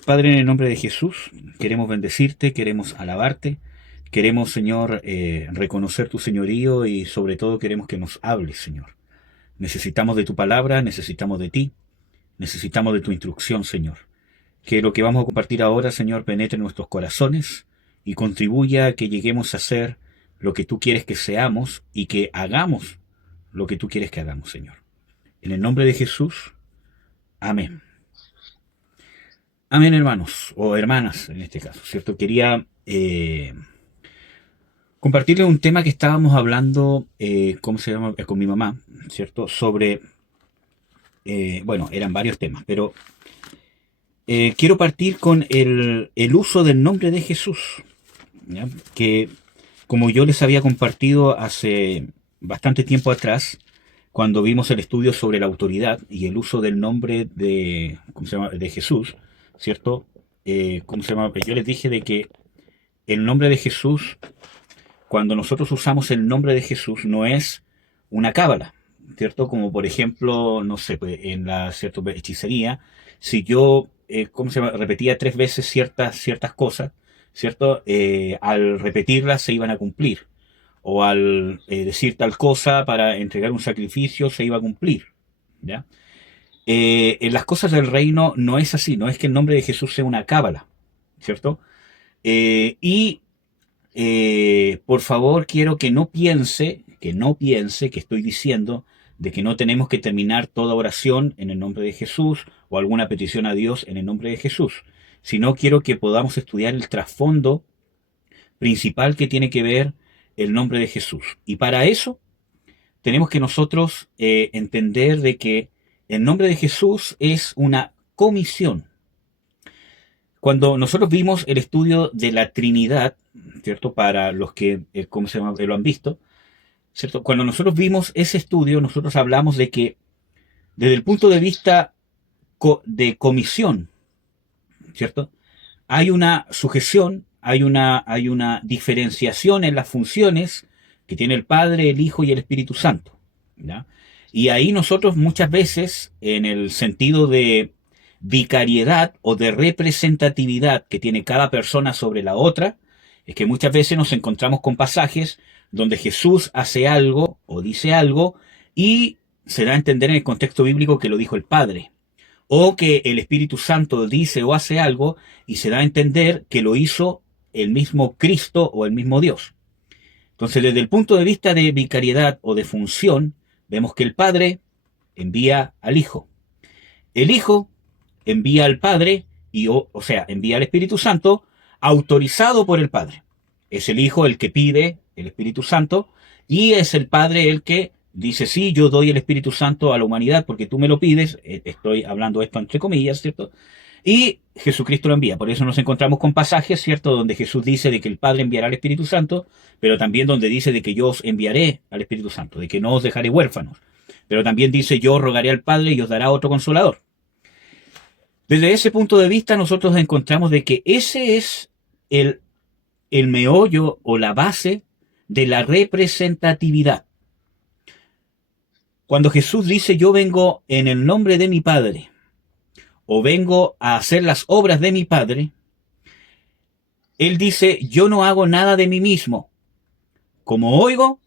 Padre, en el nombre de Jesús, queremos bendecirte, queremos alabarte, queremos, Señor, reconocer tu señorío y sobre todo queremos que nos hables, Señor. Necesitamos de tu palabra, necesitamos de ti, necesitamos de tu instrucción, Señor. Que lo que vamos a compartir ahora, Señor, penetre en nuestros corazones y contribuya a que lleguemos a ser lo que tú quieres que seamos y que hagamos lo que tú quieres que hagamos, Señor. En el nombre de Jesús, amén. Amén, hermanos, o hermanas en este caso, ¿cierto? Quería compartirles un tema que estábamos hablando, ¿cómo se llama? Con mi mamá, ¿cierto? Sobre, bueno, eran varios temas, pero quiero partir con el uso del nombre de Jesús, ¿ya? Que como yo les había compartido hace bastante tiempo atrás, cuando vimos el estudio sobre la autoridad y el uso del nombre de, ¿cómo se llama? De Jesús, ¿cierto? ¿Cómo se llama? Yo les dije de que el nombre de Jesús, cuando nosotros usamos el nombre de Jesús, no es una cábala, ¿cierto? Como por ejemplo, no sé, pues, en la cierta hechicería, si yo, ¿cómo se llama? Repetía tres veces ciertas cosas, ¿cierto? Al repetirlas se iban a cumplir. O al decir tal cosa para entregar un sacrificio se iba a cumplir, ¿ya? En las cosas del reino no es así, no es que el nombre de Jesús sea una cábala, ¿cierto? Y por favor, quiero que no piense que estoy diciendo de que no tenemos que terminar toda oración en el nombre de Jesús o alguna petición a Dios en el nombre de Jesús, sino quiero que podamos estudiar el trasfondo principal que tiene que ver el nombre de Jesús. Y para eso tenemos que nosotros entender de que el nombre de Jesús es una comisión. Cuando nosotros vimos el estudio de la Trinidad, ¿cierto? Para los que, ¿cómo se llama? Lo han visto, ¿cierto? Cuando nosotros vimos ese estudio, nosotros hablamos de que desde el punto de vista de comisión, ¿cierto? Hay una sujeción, hay una diferenciación en las funciones que tiene el Padre, el Hijo y el Espíritu Santo, ¿ya? Y ahí nosotros muchas veces, en el sentido de vicariedad o de representatividad que tiene cada persona sobre la otra, es que muchas veces nos encontramos con pasajes donde Jesús hace algo o dice algo y se da a entender en el contexto bíblico que lo dijo el Padre, o que el Espíritu Santo dice o hace algo y se da a entender que lo hizo el mismo Cristo o el mismo Dios. Entonces, desde el punto de vista de vicariedad o de función, vemos que el Padre envía al Hijo. El Hijo envía al Padre, y o sea, envía al Espíritu Santo, autorizado por el Padre. Es el Hijo el que pide el Espíritu Santo, y es el Padre el que dice, sí, yo doy el Espíritu Santo a la humanidad porque tú me lo pides, estoy hablando esto entre comillas, ¿cierto? Y Jesucristo lo envía. Por eso nos encontramos con pasajes, ¿cierto?, donde Jesús dice de que el Padre enviará al Espíritu Santo, pero también donde dice de que yo os enviaré al Espíritu Santo, de que no os dejaré huérfanos. Pero también dice, yo rogaré al Padre y os dará otro consolador. Desde ese punto de vista nosotros encontramos de que ese es el meollo o la base de la representatividad. Cuando Jesús dice yo vengo en el nombre de mi Padre o vengo a hacer las obras de mi Padre, Él dice yo no hago nada de mí mismo. Como oigo,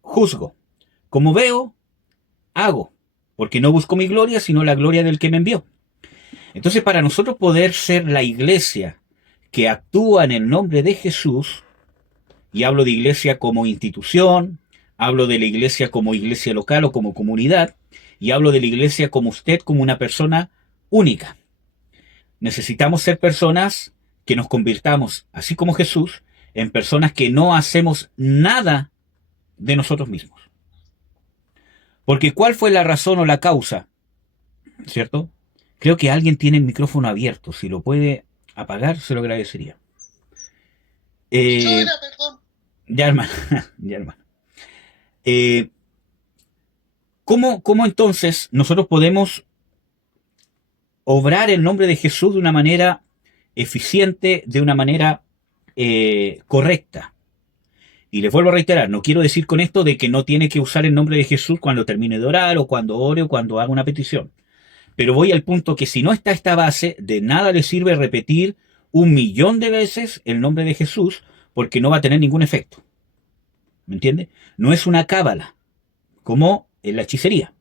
juzgo. Como veo, hago. Porque no busco mi gloria, sino la gloria del que me envió. Entonces, para nosotros poder ser la iglesia que actúa en el nombre de Jesús, y hablo de iglesia como institución, hablo de la iglesia como iglesia local o como comunidad, y hablo de la iglesia como usted, como una persona única. Necesitamos ser personas que nos convirtamos, así como Jesús, en personas que no hacemos nada de nosotros mismos. Porque ¿cuál fue la razón o la causa? ¿Cierto? Creo que alguien tiene el micrófono abierto. Si lo puede apagar, se lo agradecería. Yo Eh, era, perdón. ya, hermano. Ya, hermano. Eh, ¿cómo entonces nosotros podemos obrar el nombre de Jesús de una manera eficiente, de una manera correcta? Y les vuelvo a reiterar, no quiero decir con esto de que no tiene que usar el nombre de Jesús cuando termine de orar o cuando ore o cuando haga una petición. Pero voy al punto que si no está esta base, de nada le sirve repetir 1.000.000 de veces el nombre de Jesús, porque no va a tener ningún efecto. ¿Me entiende? No es una cábala, como en la hechicería,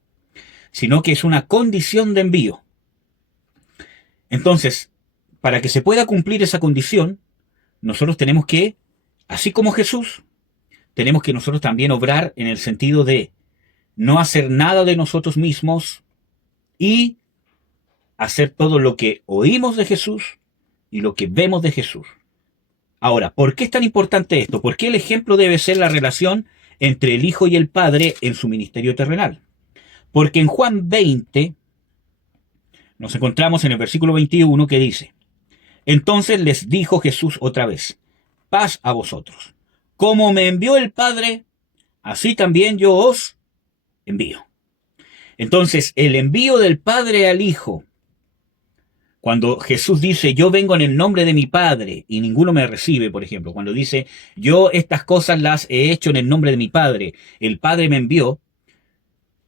sino que es una condición de envío. Entonces, para que se pueda cumplir esa condición, nosotros tenemos que, así como Jesús, tenemos que nosotros también obrar en el sentido de no hacer nada de nosotros mismos y hacer todo lo que oímos de Jesús y lo que vemos de Jesús. Ahora, ¿por qué es tan importante esto? ¿Por qué el ejemplo debe ser la relación entre el Hijo y el Padre en su ministerio terrenal? Porque en Juan 20 nos encontramos en el versículo 21 que dice: entonces les dijo Jesús otra vez, paz a vosotros. Como me envió el Padre, así también yo os envío. Entonces, el envío del Padre al Hijo, cuando Jesús dice, yo vengo en el nombre de mi Padre y ninguno me recibe, por ejemplo, cuando dice, yo estas cosas las he hecho en el nombre de mi Padre, el Padre me envió,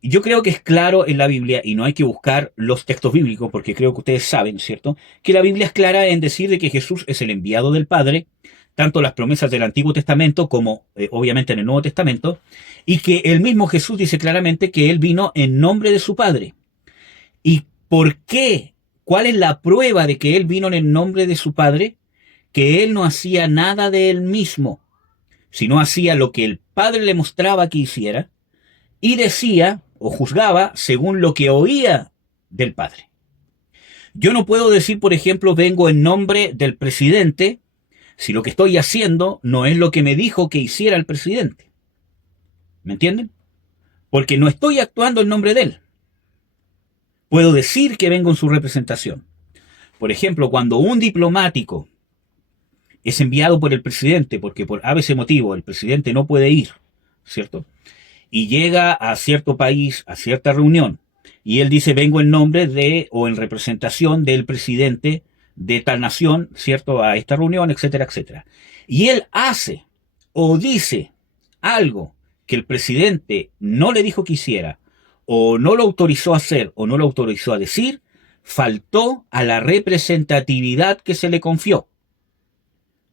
yo creo que es claro en la Biblia, y no hay que buscar los textos bíblicos, porque creo que ustedes saben, ¿cierto?, que la Biblia es clara en decir de que Jesús es el enviado del Padre, tanto las promesas del Antiguo Testamento como obviamente en el Nuevo Testamento, y que el mismo Jesús dice claramente que Él vino en nombre de su Padre. ¿Y por qué? ¿Cuál es la prueba de que Él vino en el nombre de su Padre? Que Él no hacía nada de Él mismo, sino hacía lo que el Padre le mostraba que hiciera, y decía o juzgaba según lo que oía del Padre. Yo no puedo decir, por ejemplo, vengo en nombre del presidente, si lo que estoy haciendo no es lo que me dijo que hiciera el presidente. ¿Me entienden? Porque no estoy actuando en nombre de él. Puedo decir que vengo en su representación. Por ejemplo, cuando un diplomático es enviado por el presidente, porque por ABC motivo el presidente no puede ir, ¿cierto?, y llega a cierto país, a cierta reunión, y él dice, vengo en nombre de, o en representación del presidente de tal nación, ¿cierto?, a esta reunión, etcétera, etcétera. Y él hace o dice algo que el presidente no le dijo que hiciera, o no lo autorizó a hacer, o no lo autorizó a decir, faltó a la representatividad que se le confió.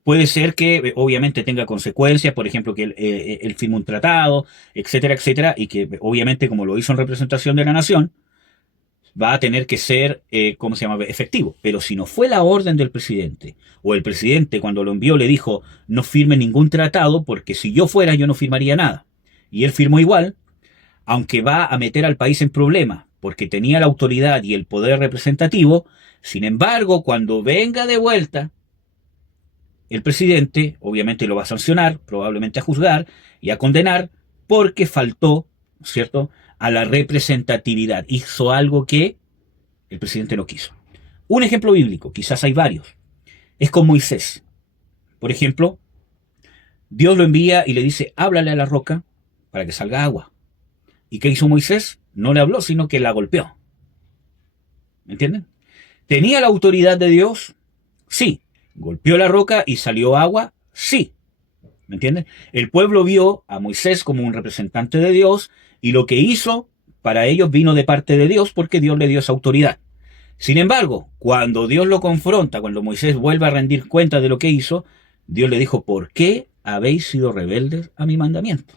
Puede ser que obviamente tenga consecuencias, por ejemplo, que él firme un tratado, etcétera, etcétera, y que obviamente como lo hizo en representación de la nación, va a tener que ser, ¿cómo se llama?, efectivo. Pero si no fue la orden del presidente, o el presidente cuando lo envió le dijo, no firme ningún tratado, porque si yo fuera yo no firmaría nada, y él firmó igual, aunque va a meter al país en problemas, porque tenía la autoridad y el poder representativo, sin embargo, cuando venga de vuelta, el presidente obviamente lo va a sancionar, probablemente a juzgar y a condenar, porque faltó, ¿cierto?, a la representatividad. Hizo algo que el presidente no quiso. Un ejemplo bíblico, quizás hay varios, es con Moisés. Por ejemplo, Dios lo envía y le dice, háblale a la roca para que salga agua. ¿Y qué hizo Moisés? No le habló, sino que la golpeó. ¿Me entienden? ¿Tenía la autoridad de Dios? Sí. ¿Golpeó la roca y salió agua? Sí. ¿Me entienden? El pueblo vio a Moisés como un representante de Dios y lo que hizo para ellos vino de parte de Dios porque Dios le dio esa autoridad. Sin embargo, cuando Dios lo confronta, cuando Moisés vuelve a rendir cuenta de lo que hizo, Dios le dijo, ¿por qué habéis sido rebeldes a mi mandamiento?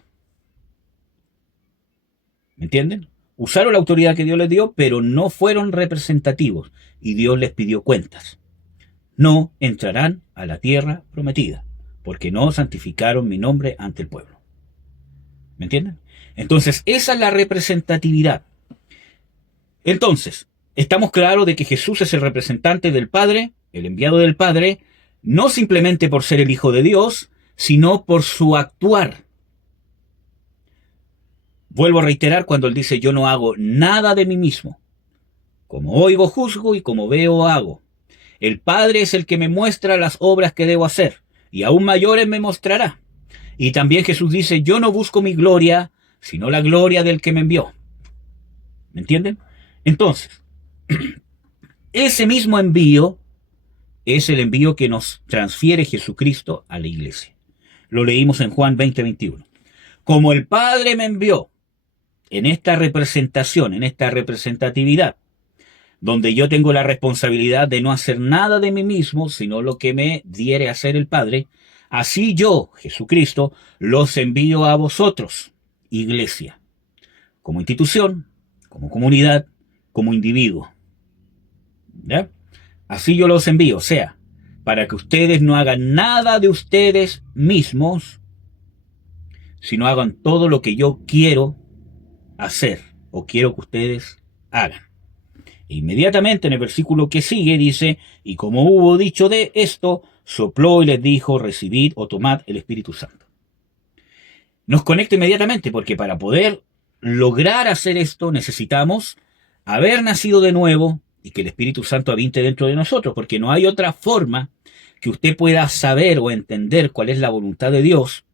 ¿Me entienden? Usaron la autoridad que Dios les dio, pero no fueron representativos y Dios les pidió cuentas. No entrarán a la tierra prometida, porque no santificaron mi nombre ante el pueblo. ¿Me entienden? Entonces, esa es la representatividad. Entonces, estamos claros de que Jesús es el representante del Padre, el enviado del Padre, no simplemente por ser el Hijo de Dios, sino por su actuar. Vuelvo a reiterar cuando él dice, yo no hago nada de mí mismo. Como oigo, juzgo, y como veo, hago. El Padre es el que me muestra las obras que debo hacer, y aún mayores me mostrará. Y también Jesús dice, yo no busco mi gloria, sino la gloria del que me envió. ¿Me entienden? Entonces, ese mismo envío es el envío que nos transfiere Jesucristo a la iglesia. Lo leímos en Juan 20:21. Como el Padre me envió en esta representación, en esta representatividad, donde yo tengo la responsabilidad de no hacer nada de mí mismo, sino lo que me diere a hacer el Padre, así yo, Jesucristo, los envío a vosotros, iglesia, como institución, como comunidad, como individuo. ¿Ya? Así yo los envío, o sea, para que ustedes no hagan nada de ustedes mismos, sino hagan todo lo que yo quiero hacer o quiero que ustedes hagan. E inmediatamente en el versículo que sigue dice, y como hubo dicho de esto, sopló y les dijo, recibid o tomad el Espíritu Santo. Nos conecta inmediatamente porque para poder lograr hacer esto necesitamos haber nacido de nuevo y que el Espíritu Santo habite dentro de nosotros, porque no hay otra forma que usted pueda saber o entender cuál es la voluntad de Dios,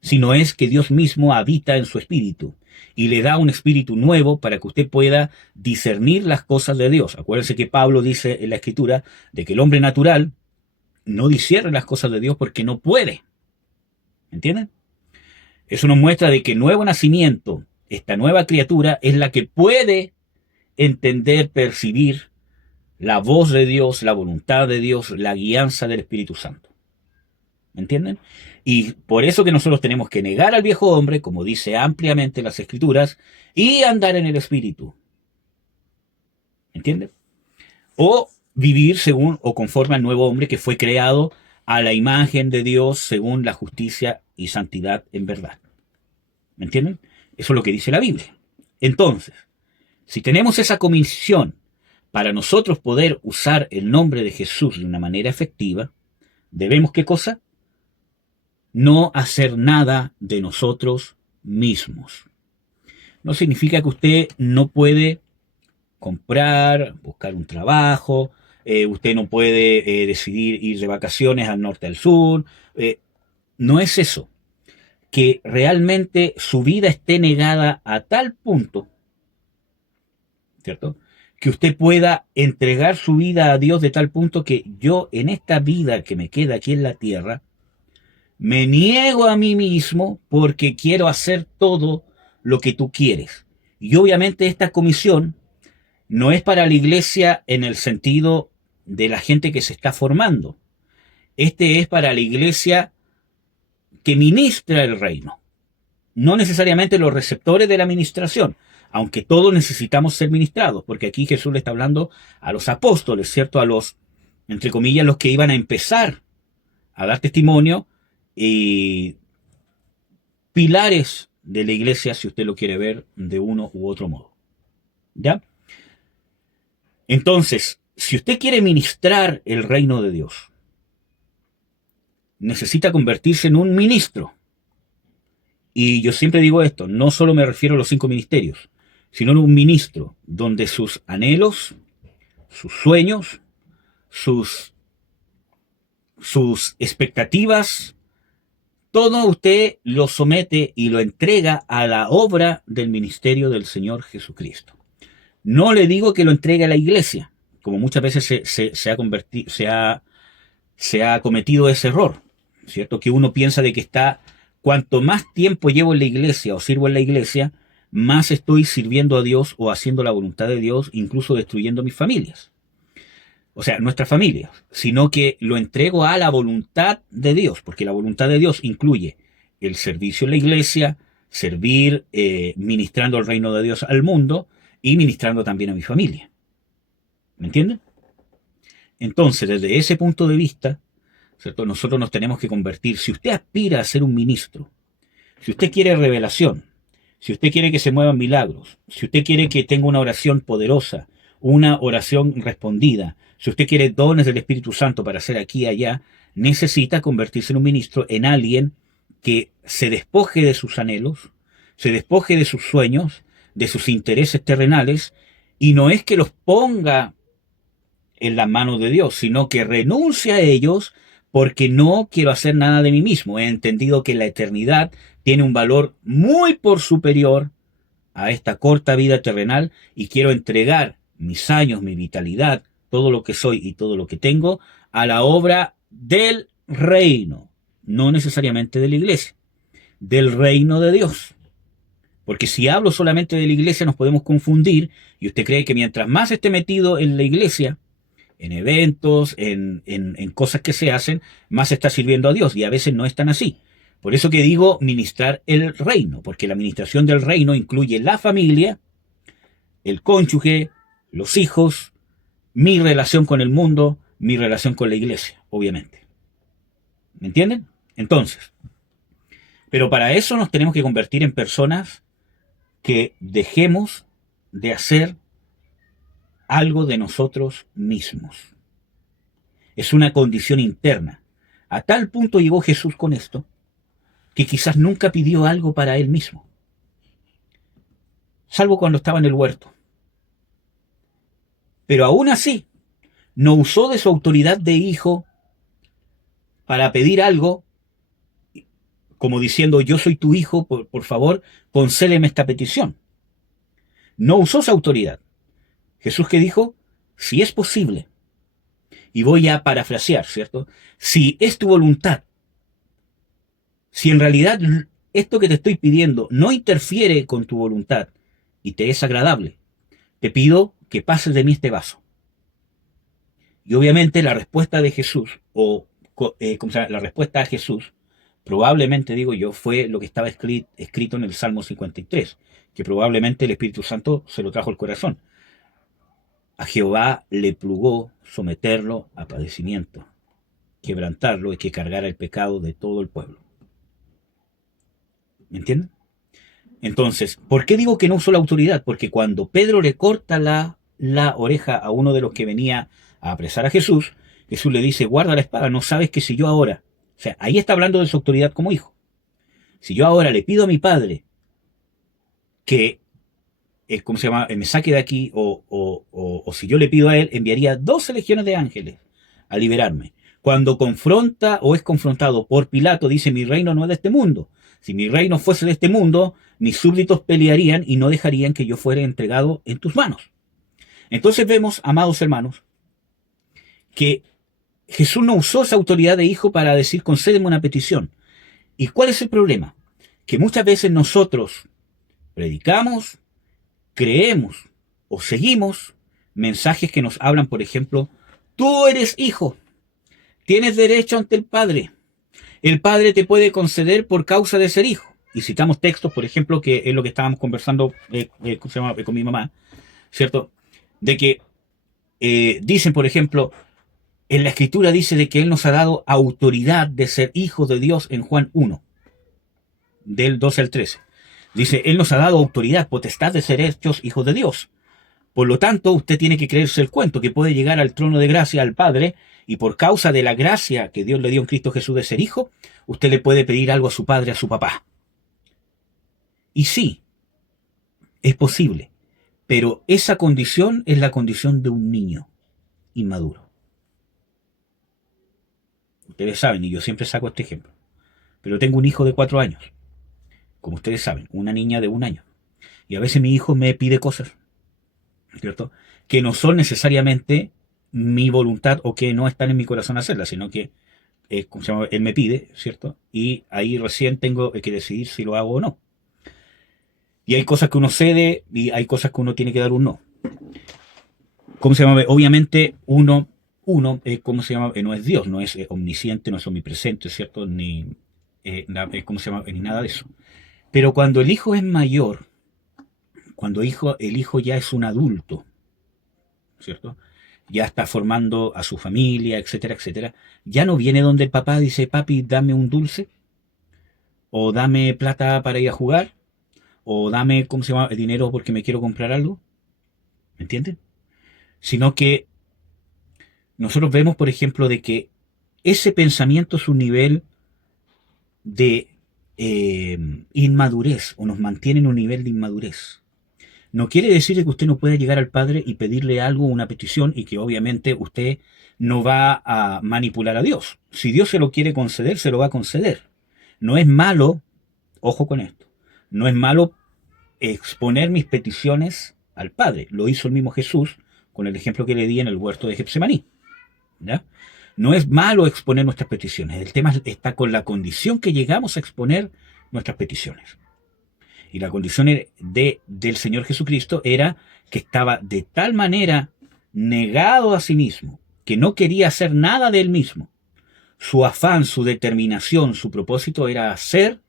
sino es que Dios mismo habita en su espíritu y le da un espíritu nuevo para que usted pueda discernir las cosas de Dios. Acuérdense que Pablo dice en la Escritura de que el hombre natural no discierne las cosas de Dios porque no puede. ¿Entienden? Eso nos muestra de que el nuevo nacimiento, esta nueva criatura, es la que puede entender, percibir la voz de Dios, la voluntad de Dios, la guianza del Espíritu Santo. ¿Me entienden? Y por eso que nosotros tenemos que negar al viejo hombre, como dice ampliamente las Escrituras, y andar en el Espíritu. ¿Me entienden? O vivir según o conforme al nuevo hombre que fue creado a la imagen de Dios según la justicia y santidad en verdad. ¿Me entienden? Eso es lo que dice la Biblia. Entonces, si tenemos esa comisión para nosotros poder usar el nombre de Jesús de una manera efectiva, debemos, ¿qué cosa? No hacer nada de nosotros mismos. No significa que usted no puede comprar, buscar un trabajo, usted no puede decidir ir de vacaciones al norte, al sur. No es eso. Que realmente su vida esté negada a tal punto, ¿cierto?, que usted pueda entregar su vida a Dios de tal punto que yo en esta vida que me queda aquí en la tierra, me niego a mí mismo porque quiero hacer todo lo que tú quieres. Y obviamente esta comisión no es para la iglesia en el sentido de la gente que se está formando. Este es para la iglesia que ministra el reino. No necesariamente los receptores de la ministración, aunque todos necesitamos ser ministrados, porque aquí Jesús le está hablando a los apóstoles, ¿cierto? A los, entre comillas, los que iban a empezar a dar testimonio y pilares de la iglesia, si usted lo quiere ver de uno u otro modo. ¿Ya? Entonces, si usted quiere ministrar el reino de Dios, necesita convertirse en un ministro. Y yo siempre digo esto, no solo me refiero a los 5 ministerios, sino en un ministro donde sus anhelos, sus sueños, sus expectativas, todo usted lo somete y lo entrega a la obra del ministerio del Señor Jesucristo. No le digo que lo entregue a la iglesia, como muchas veces se ha cometido ese error, ¿cierto? Que uno piensa de que está, cuanto más tiempo llevo en la iglesia o sirvo en la iglesia, más estoy sirviendo a Dios o haciendo la voluntad de Dios, incluso destruyendo mis familias. O sea, nuestras familias, sino que lo entrego a la voluntad de Dios, porque la voluntad de Dios incluye el servicio en la iglesia, servir ministrando el reino de Dios al mundo y ministrando también a mi familia. ¿Me entienden? Entonces, desde ese punto de vista, ¿cierto?, nosotros nos tenemos que convertir. Si usted aspira a ser un ministro, si usted quiere revelación, si usted quiere que se muevan milagros, si usted quiere que tenga una oración poderosa, una oración respondida, si usted quiere dones del Espíritu Santo para hacer aquí y allá, necesita convertirse en un ministro, en alguien que se despoje de sus anhelos, se despoje de sus sueños, de sus intereses terrenales, y no es que los ponga en las manos de Dios, sino que renuncie a ellos porque no quiero hacer nada de mí mismo. He entendido que la eternidad tiene un valor muy por superior a esta corta vida terrenal y quiero entregar mis años, mi vitalidad, todo lo que soy y todo lo que tengo a la obra del reino, no necesariamente de la iglesia, del reino de Dios. Porque si hablo solamente de la iglesia nos podemos confundir y usted cree que mientras más esté metido en la iglesia, en eventos, en cosas que se hacen, más está sirviendo a Dios. Y a veces no es tan así. Por eso que digo ministrar el reino, porque la administración del reino incluye la familia, el cónyuge, los hijos, mi relación con el mundo, mi relación con la iglesia, obviamente. ¿Me entienden? Entonces, pero para eso nos tenemos que convertir en personas que dejemos de hacer algo de nosotros mismos. Es una condición interna. A tal punto llegó Jesús con esto, que quizás nunca pidió algo para él mismo, salvo cuando estaba en el huerto. Pero aún así, no usó de su autoridad de hijo para pedir algo, como diciendo, yo soy tu hijo, por favor, concédeme esta petición. No usó su autoridad. Jesús que dijo, si es posible, y voy a parafrasear, ¿cierto? Si es tu voluntad, si en realidad esto que te estoy pidiendo no interfiere con tu voluntad y te es agradable, te pido que pases de mí este vaso. Y obviamente la respuesta de Jesús, la respuesta a Jesús, probablemente, digo yo, fue lo que estaba escrito en el Salmo 53, que probablemente el Espíritu Santo se lo trajo al corazón. A Jehová le plugó someterlo a padecimiento, quebrantarlo y que cargara el pecado de todo el pueblo. ¿Me entienden? Entonces, ¿por qué digo que no usó la autoridad? Porque cuando Pedro le corta la oreja a uno de los que venía a apresar a Jesús, Jesús le dice, guarda la espada, no sabes que si yo ahora, o sea, ahí está hablando de su autoridad como hijo. Si yo ahora le pido a mi padre que, me saque de aquí, o si yo le pido a él, enviaría 12 legiones de ángeles a liberarme. Cuando confronta o es confrontado por Pilato, dice, mi reino no es de este mundo. Si mi reino fuese de este mundo, mis súbditos pelearían y no dejarían que yo fuera entregado en tus manos. Entonces vemos, amados hermanos, que Jesús no usó esa autoridad de hijo para decir, concédeme una petición. ¿Y cuál es el problema? Que muchas veces nosotros predicamos, creemos o seguimos mensajes que nos hablan, por ejemplo, tú eres hijo, tienes derecho ante el Padre te puede conceder por causa de ser hijo. Y citamos textos, por ejemplo, que es lo que estábamos conversando con mi mamá, ¿cierto? De que dicen, por ejemplo, en la Escritura dice de que Él nos ha dado autoridad de ser hijos de Dios en Juan 1, del 12 al 13. Dice, Él nos ha dado autoridad, potestad de ser hechos hijos de Dios. Por lo tanto, usted tiene que creerse el cuento, que puede llegar al trono de gracia al Padre, y por causa de la gracia que Dios le dio en Cristo Jesús de ser hijo, usted le puede pedir algo a su padre, a su papá. Y sí, es posible, pero esa condición es la condición de un niño inmaduro. Ustedes saben, y yo siempre saco este ejemplo, pero tengo un hijo de 4 años, como ustedes saben, una niña de 1 año, y a veces mi hijo me pide cosas, ¿cierto?, que no son necesariamente mi voluntad o que no están en mi corazón hacerlas, sino que él me pide, ¿cierto? Y ahí recién tengo que decidir si lo hago o no. Y hay cosas que uno cede y hay cosas que uno tiene que dar un no. Obviamente uno no es Dios, no es omnisciente, no es omnipresente, ¿cierto? Ni nada de eso. Pero cuando el hijo es mayor, cuando el hijo ya es un adulto, ¿cierto?, ya está formando a su familia, etcétera, etcétera, ya no viene donde el papá dice, papi, dame un dulce, o dame plata para ir a jugar, o dame, dinero porque me quiero comprar algo, ¿me entienden? Sino que nosotros vemos, por ejemplo, de que ese pensamiento es un nivel de inmadurez, o nos mantiene en un nivel de inmadurez. No quiere decir que usted no pueda llegar al Padre y pedirle algo, una petición, y que obviamente usted no va a manipular a Dios. Si Dios se lo quiere conceder, se lo va a conceder. No es malo, ojo con esto, no es malo exponer mis peticiones al Padre. Lo hizo el mismo Jesús con el ejemplo que le di en el huerto de Getsemaní, ¿ya? No es malo exponer nuestras peticiones. El tema está con la condición que llegamos a exponer nuestras peticiones. Y la condición del Señor Jesucristo era que estaba de tal manera negado a sí mismo, que no quería hacer nada de él mismo. Su afán, su determinación, su propósito era hacer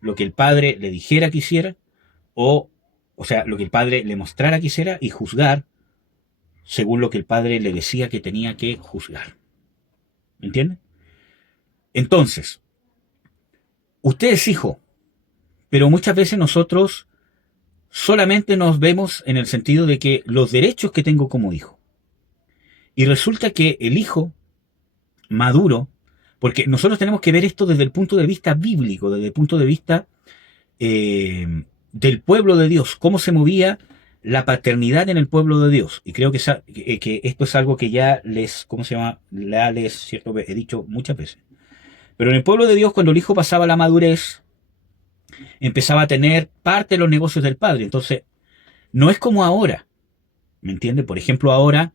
lo que el Padre le dijera que hiciera, o sea, lo que el Padre le mostrara que hiciera, y juzgar según lo que el Padre le decía que tenía que juzgar. ¿Me entiende? Entonces, usted es hijo, pero muchas veces nosotros solamente nos vemos en el sentido de que los derechos que tengo como hijo. Y resulta que el hijo maduro, porque nosotros tenemos que ver esto desde el punto de vista bíblico, desde el punto de vista del pueblo de Dios, cómo se movía la paternidad en el pueblo de Dios. Y creo que esto es algo que ya ¿cómo se llama? ¿Cierto? He dicho muchas veces. Pero en el pueblo de Dios, cuando el hijo pasaba la madurez, empezaba a tener parte de los negocios del padre. Entonces, no es como ahora, ¿me entiende? Por ejemplo, ahora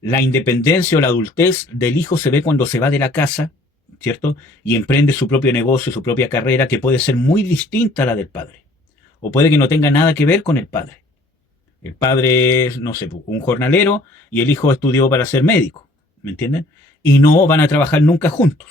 la independencia o la adultez del hijo se ve cuando se va de la casa, ¿cierto? Y emprende su propio negocio, su propia carrera, que puede ser muy distinta a la del padre. O puede que no tenga nada que ver con el padre. El padre es, no sé, un jornalero y el hijo estudió para ser médico, ¿me entienden? Y no van a trabajar nunca juntos.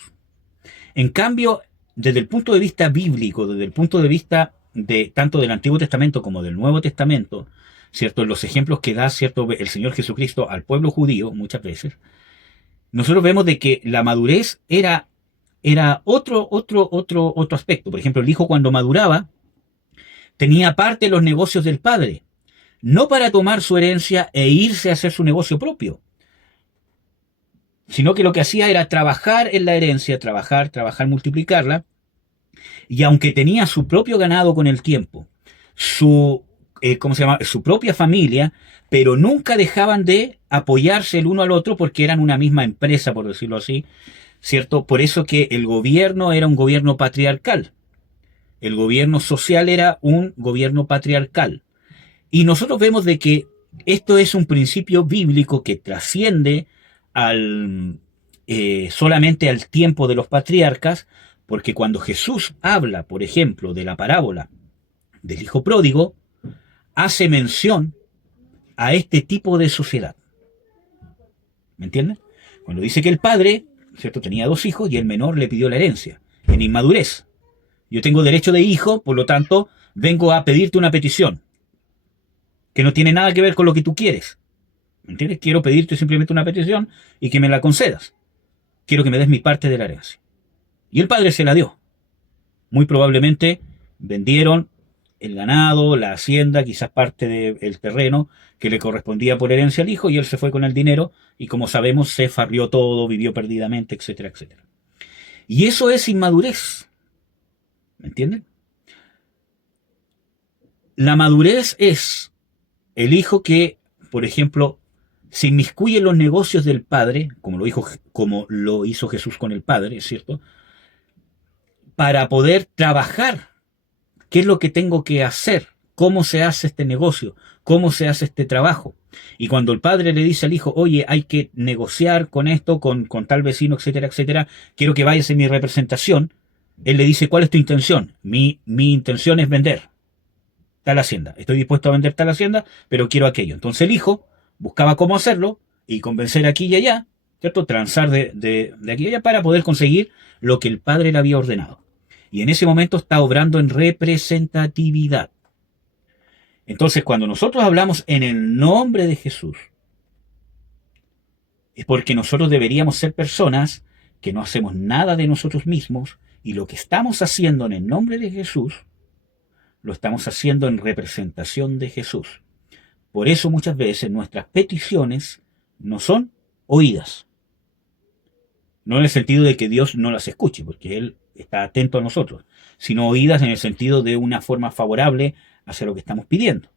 En cambio, desde el punto de vista bíblico, desde el punto de vista de tanto del Antiguo Testamento como del Nuevo Testamento, ¿cierto? En los ejemplos que da, ¿cierto?, el Señor Jesucristo al pueblo judío muchas veces, nosotros vemos de que la madurez era otro aspecto. Por ejemplo, el hijo cuando maduraba tenía parte de los negocios del padre, no para tomar su herencia e irse a hacer su negocio propio, sino que lo que hacía era trabajar en la herencia, trabajar, multiplicarla, y aunque tenía su propio ganado con el tiempo, ¿cómo se llama?, su propia familia, pero nunca dejaban de apoyarse el uno al otro porque eran una misma empresa, por decirlo así, ¿cierto? Por eso que el gobierno era un gobierno patriarcal. El gobierno social era un gobierno patriarcal. Y nosotros vemos de que esto es un principio bíblico que trasciende solamente al tiempo de los patriarcas, porque cuando Jesús habla, por ejemplo, de la parábola del hijo pródigo, hace mención a este tipo de sociedad. ¿Me entienden? Cuando dice que el padre, ¿cierto?, tenía 2 hijos y el menor le pidió la herencia, en inmadurez. Yo tengo derecho de hijo, por lo tanto, vengo a pedirte una petición que no tiene nada que ver con lo que tú quieres. ¿Me entiendes? Quiero pedirte simplemente una petición y que me la concedas. Quiero que me des mi parte de la herencia. Y el padre se la dio. Muy probablemente vendieron el ganado, la hacienda, quizás parte del terreno que le correspondía por herencia al hijo, y él se fue con el dinero y, como sabemos, se farrió todo, vivió perdidamente, etcétera, etcétera. Y eso es inmadurez. ¿Me entienden? La madurez es el hijo que, por ejemplo, se inmiscuye en los negocios del padre, como lo hizo Jesús con el padre, ¿cierto?, para poder trabajar. ¿Qué es lo que tengo que hacer? ¿Cómo se hace este negocio? ¿Cómo se hace este trabajo? Y cuando el padre le dice al hijo, oye, hay que negociar con esto, con tal vecino, etcétera, etcétera, quiero que vayas en mi representación, él le dice, ¿cuál es tu intención? Mi intención es vender tal hacienda. Estoy dispuesto a vender tal hacienda, pero quiero aquello. Entonces el hijo buscaba cómo hacerlo y convencer aquí y allá, ¿cierto? Transar de aquí y allá para poder conseguir lo que el padre le había ordenado. Y en ese momento está obrando en representatividad. Entonces, cuando nosotros hablamos en el nombre de Jesús, es porque nosotros deberíamos ser personas que no hacemos nada de nosotros mismos, y lo que estamos haciendo en el nombre de Jesús, lo estamos haciendo en representación de Jesús. Por eso muchas veces nuestras peticiones no son oídas. No en el sentido de que Dios no las escuche, porque Él está atento a nosotros, sino oídas en el sentido de una forma favorable hacia lo que estamos pidiendo.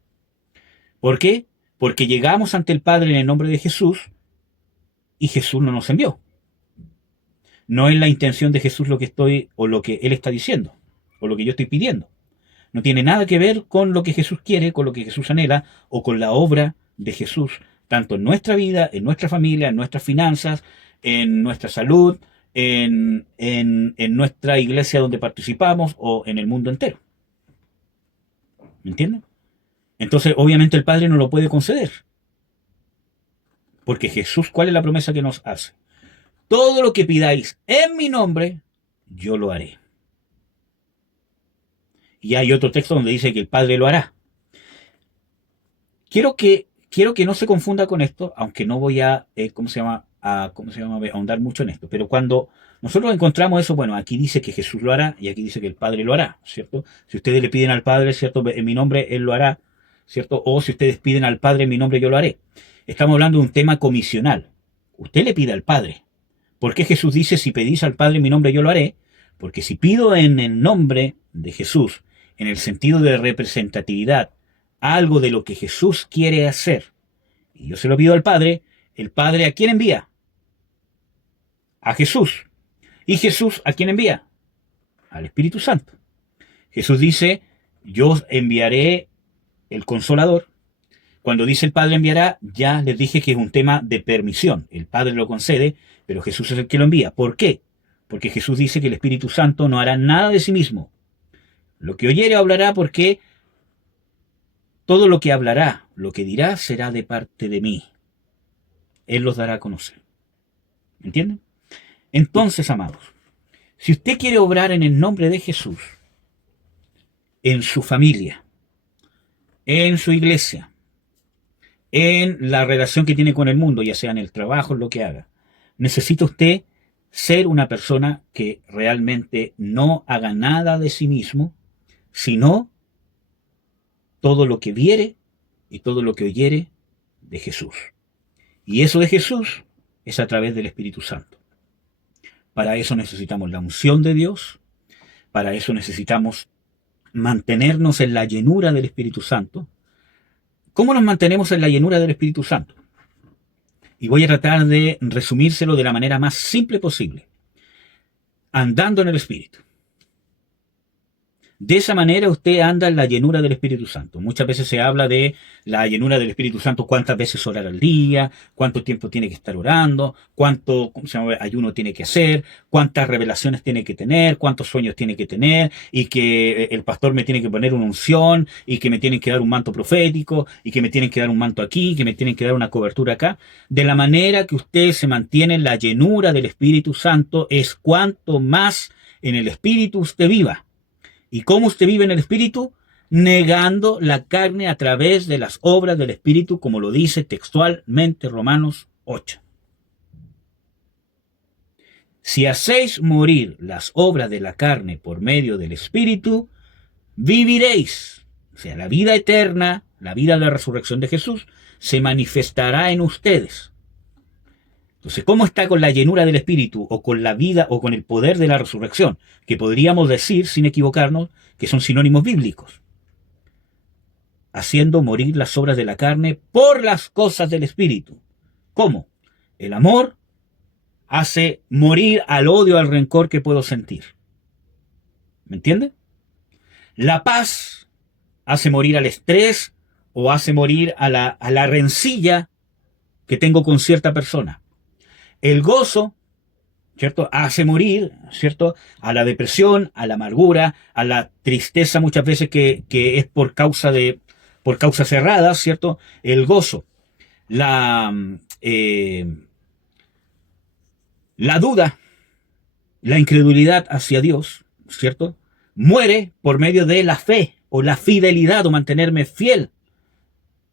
¿Por qué? Porque llegamos ante el Padre en el nombre de Jesús y Jesús no nos envió. No es la intención de Jesús lo que Él está diciendo, o lo que yo estoy pidiendo. No tiene nada que ver con lo que Jesús quiere, con lo que Jesús anhela, o con la obra de Jesús, tanto en nuestra vida, en nuestra familia, en nuestras finanzas, en nuestra salud, en nuestra iglesia donde participamos, o en el mundo entero. ¿Me entienden? Entonces, obviamente el Padre no lo puede conceder. Porque Jesús, ¿cuál es la promesa que nos hace? Todo lo que pidáis en mi nombre, yo lo haré. Y hay otro texto donde dice que el Padre lo hará. Quiero que no se confunda con esto, aunque no voy a, ahondar mucho en esto. Pero cuando nosotros encontramos eso, bueno, aquí dice que Jesús lo hará y aquí dice que el Padre lo hará, ¿cierto? Si ustedes le piden al Padre, ¿cierto? En mi nombre, Él lo hará, ¿cierto? O si ustedes piden al Padre en mi nombre, yo lo haré. Estamos hablando de un tema comisional. Usted le pide al Padre. ¿Por qué Jesús dice, si pedís al Padre en mi nombre, yo lo haré? Porque si pido en el nombre de Jesús, en el sentido de representatividad, algo de lo que Jesús quiere hacer, y yo se lo pido al Padre, ¿el Padre a quién envía? A Jesús. ¿Y Jesús a quién envía? Al Espíritu Santo. Jesús dice, yo enviaré el Consolador. Cuando dice el Padre enviará, ya les dije que es un tema de permisión. El Padre lo concede, pero Jesús es el que lo envía. ¿Por qué? Porque Jesús dice que el Espíritu Santo no hará nada de sí mismo. Lo que oyere hablará, porque todo lo que hablará, lo que dirá, será de parte de mí. Él los dará a conocer. ¿Entienden? Entonces, amados, si usted quiere obrar en el nombre de Jesús, en su familia, en su iglesia, en la relación que tiene con el mundo, ya sea en el trabajo, en lo que haga, necesita usted ser una persona que realmente no haga nada de sí mismo, sino todo lo que viere y todo lo que oyere de Jesús. Y eso de Jesús es a través del Espíritu Santo. Para eso necesitamos la unción de Dios, para eso necesitamos mantenernos en la llenura del Espíritu Santo. ¿Cómo nos mantenemos en la llenura del Espíritu Santo? Y voy a tratar de resumírselo de la manera más simple posible. Andando en el Espíritu. De esa manera usted anda en la llenura del Espíritu Santo. Muchas veces se habla de la llenura del Espíritu Santo, cuántas veces orar al día, cuánto tiempo tiene que estar orando, cuánto ayuno tiene que hacer, cuántas revelaciones tiene que tener, cuántos sueños tiene que tener, y que el pastor me tiene que poner una unción, y que me tienen que dar un manto profético, y que me tienen que dar un manto aquí, que me tienen que dar una cobertura acá. De la manera que usted se mantiene en la llenura del Espíritu Santo es cuanto más en el Espíritu usted viva. ¿Y cómo usted vive en el Espíritu? Negando la carne a través de las obras del Espíritu, como lo dice textualmente Romanos 8. Si hacéis morir las obras de la carne por medio del Espíritu, viviréis. O sea, la vida eterna, la vida de la resurrección de Jesús, se manifestará en ustedes. Entonces, ¿cómo está con la llenura del Espíritu, o con la vida, o con el poder de la resurrección? Que podríamos decir, sin equivocarnos, que son sinónimos bíblicos. Haciendo morir las obras de la carne por las cosas del Espíritu. ¿Cómo? El amor hace morir al odio, al rencor que puedo sentir. ¿Me entiende? La paz hace morir al estrés, o hace morir a la rencilla que tengo con cierta persona. El gozo, ¿cierto?, hace morir, ¿cierto?, a la depresión, a la amargura, a la tristeza muchas veces que es por causas erradas, ¿cierto? El gozo, la duda, la incredulidad hacia Dios, ¿cierto?, muere por medio de la fe o la fidelidad, o mantenerme fiel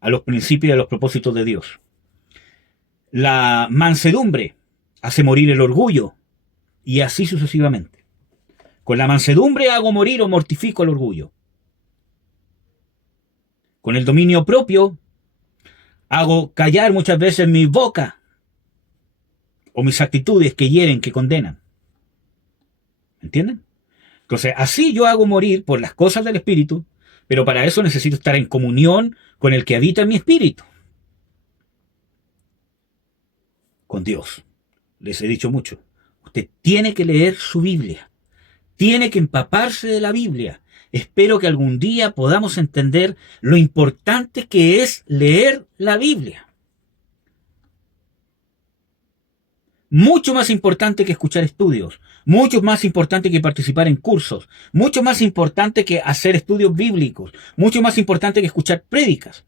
a los principios y a los propósitos de Dios. La mansedumbre hace morir el orgullo, y así sucesivamente. Con la mansedumbre hago morir o mortifico el orgullo. Con el dominio propio hago callar muchas veces mi boca, o mis actitudes que hieren, que condenan. ¿Entienden? Entonces, así yo hago morir por las cosas del Espíritu, pero para eso necesito estar en comunión con el que habita en mi espíritu. Con Dios. Les he dicho mucho. Usted tiene que leer su Biblia. Tiene que empaparse de la Biblia. Espero que algún día podamos entender lo importante que es leer la Biblia. Mucho más importante que escuchar estudios, mucho más importante que participar en cursos, mucho más importante que hacer estudios bíblicos, mucho más importante que escuchar prédicas.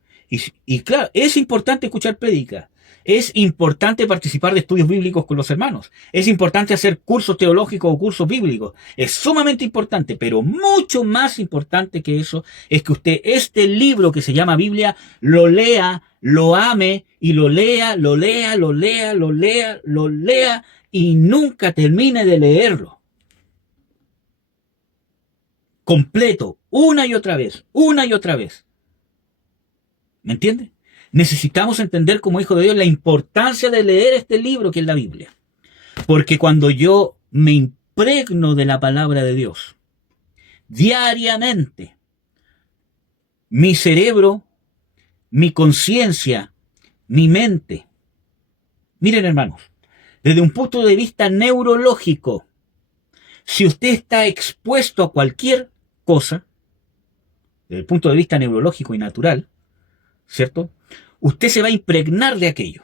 Y claro, es importante escuchar prédicas, es importante participar de estudios bíblicos con los hermanos, es importante hacer cursos teológicos o cursos bíblicos, es sumamente importante, pero mucho más importante que eso es que usted este libro que se llama Biblia lo lea, lo ame y lo lea, lo lea, lo lea, lo lea, lo lea y nunca termine de leerlo. Completo, una y otra vez, una y otra vez. ¿Me entiende? Necesitamos entender como hijo de Dios la importancia de leer este libro que es la Biblia. Porque cuando yo me impregno de la palabra de Dios, diariamente, mi cerebro, mi conciencia, mi mente, miren hermanos, desde un punto de vista neurológico, si usted está expuesto a cualquier cosa, desde el punto de vista neurológico y natural, ¿cierto? Usted se va a impregnar de aquello.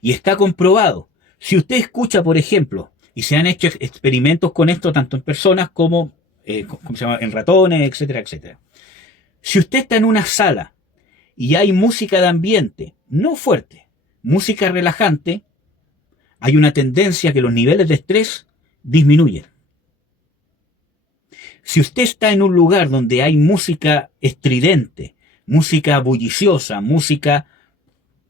Y está comprobado. Si usted escucha, por ejemplo, y se han hecho experimentos con esto tanto en personas como ¿cómo se llama? En ratones, etcétera, etcétera. Si usted está en una sala y hay música de ambiente, no fuerte, música relajante, hay una tendencia a que los niveles de estrés disminuyen. Si usted está en un lugar donde hay música estridente, música bulliciosa, música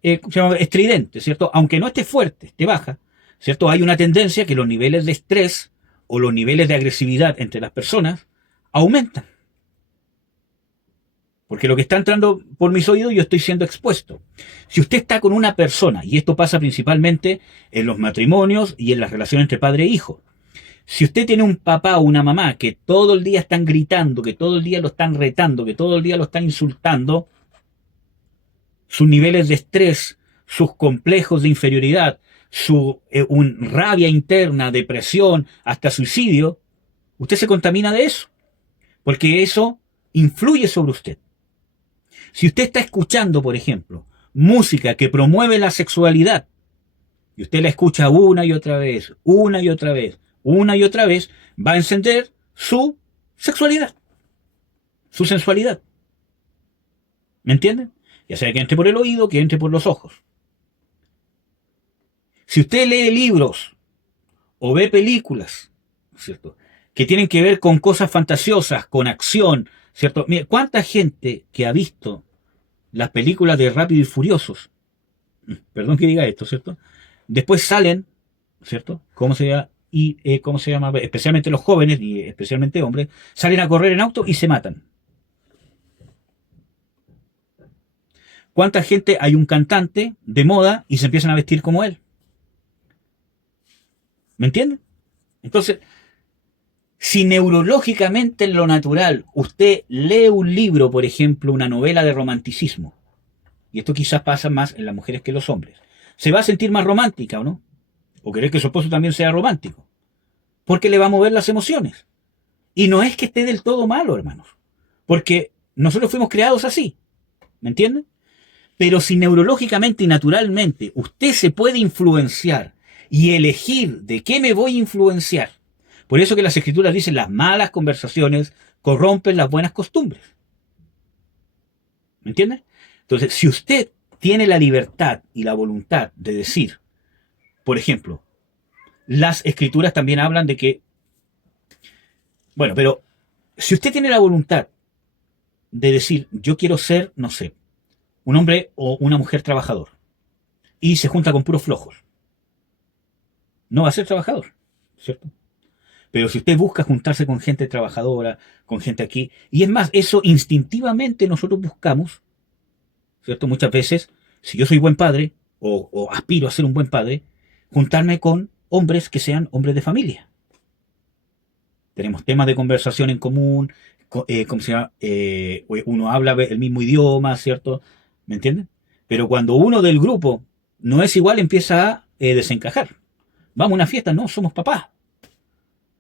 estridente, ¿cierto? Aunque no esté fuerte, esté baja, ¿cierto? Hay una tendencia a que los niveles de estrés o los niveles de agresividad entre las personas aumentan. Porque lo que está entrando por mis oídos yo estoy siendo expuesto. Si usted está con una persona, y esto pasa principalmente en los matrimonios y en las relaciones entre padre e hijo, si usted tiene un papá o una mamá que todo el día están gritando, que todo el día lo están retando, que todo el día lo están insultando, sus niveles de estrés, sus complejos de inferioridad, su rabia interna, depresión, hasta suicidio, usted se contamina de eso, porque eso influye sobre usted. Si usted está escuchando, por ejemplo, música que promueve la sexualidad, y usted la escucha una y otra vez, una y otra vez, una y otra vez, va a encender su sexualidad, su sensualidad. ¿Me entienden? Ya sea que entre por el oído, que entre por los ojos. Si usted lee libros o ve películas, ¿cierto?, que tienen que ver con cosas fantasiosas, con acción, ¿cierto? Mire, ¿cuánta gente que ha visto las películas de Rápido y Furiosos, perdón que diga esto, ¿cierto?, después salen, ¿cierto?, ¿cómo se llama? Especialmente los jóvenes y especialmente hombres, salen a correr en auto y se matan. ¿Cuánta gente hay un cantante de moda y se empiezan a vestir como él? ¿Me entienden? Entonces, si neurológicamente en lo natural usted lee un libro, por ejemplo, una novela de romanticismo, y esto quizás pasa más en las mujeres que en los hombres, se va a sentir más romántica, ¿o no? O querer que su esposo también sea romántico, porque le va a mover las emociones. Y no es que esté del todo malo, hermanos, porque nosotros fuimos creados así, ¿me entienden? Pero si neurológicamente y naturalmente usted se puede influenciar y elegir de qué me voy a influenciar, por eso que las escrituras dicen las malas conversaciones corrompen las buenas costumbres. ¿Me entiendes? Entonces, si usted tiene la libertad y la voluntad de decir, por ejemplo, las escrituras también hablan de que, bueno, pero si usted tiene la voluntad de decir, yo quiero ser, no sé, un hombre o una mujer trabajador, y se junta con puros flojos, no va a ser trabajador, ¿cierto? Pero si usted busca juntarse con gente trabajadora, con gente aquí, y es más, eso instintivamente nosotros buscamos, ¿cierto? Muchas veces, si yo soy buen padre, o aspiro a ser un buen padre, juntarme con hombres que sean hombres de familia. Tenemos temas de conversación en común, ¿cómo se llama? Uno habla el mismo idioma, ¿cierto? ¿Me entienden? Pero cuando uno del grupo no es igual, empieza a desencajar. Vamos a una fiesta, no, somos papás.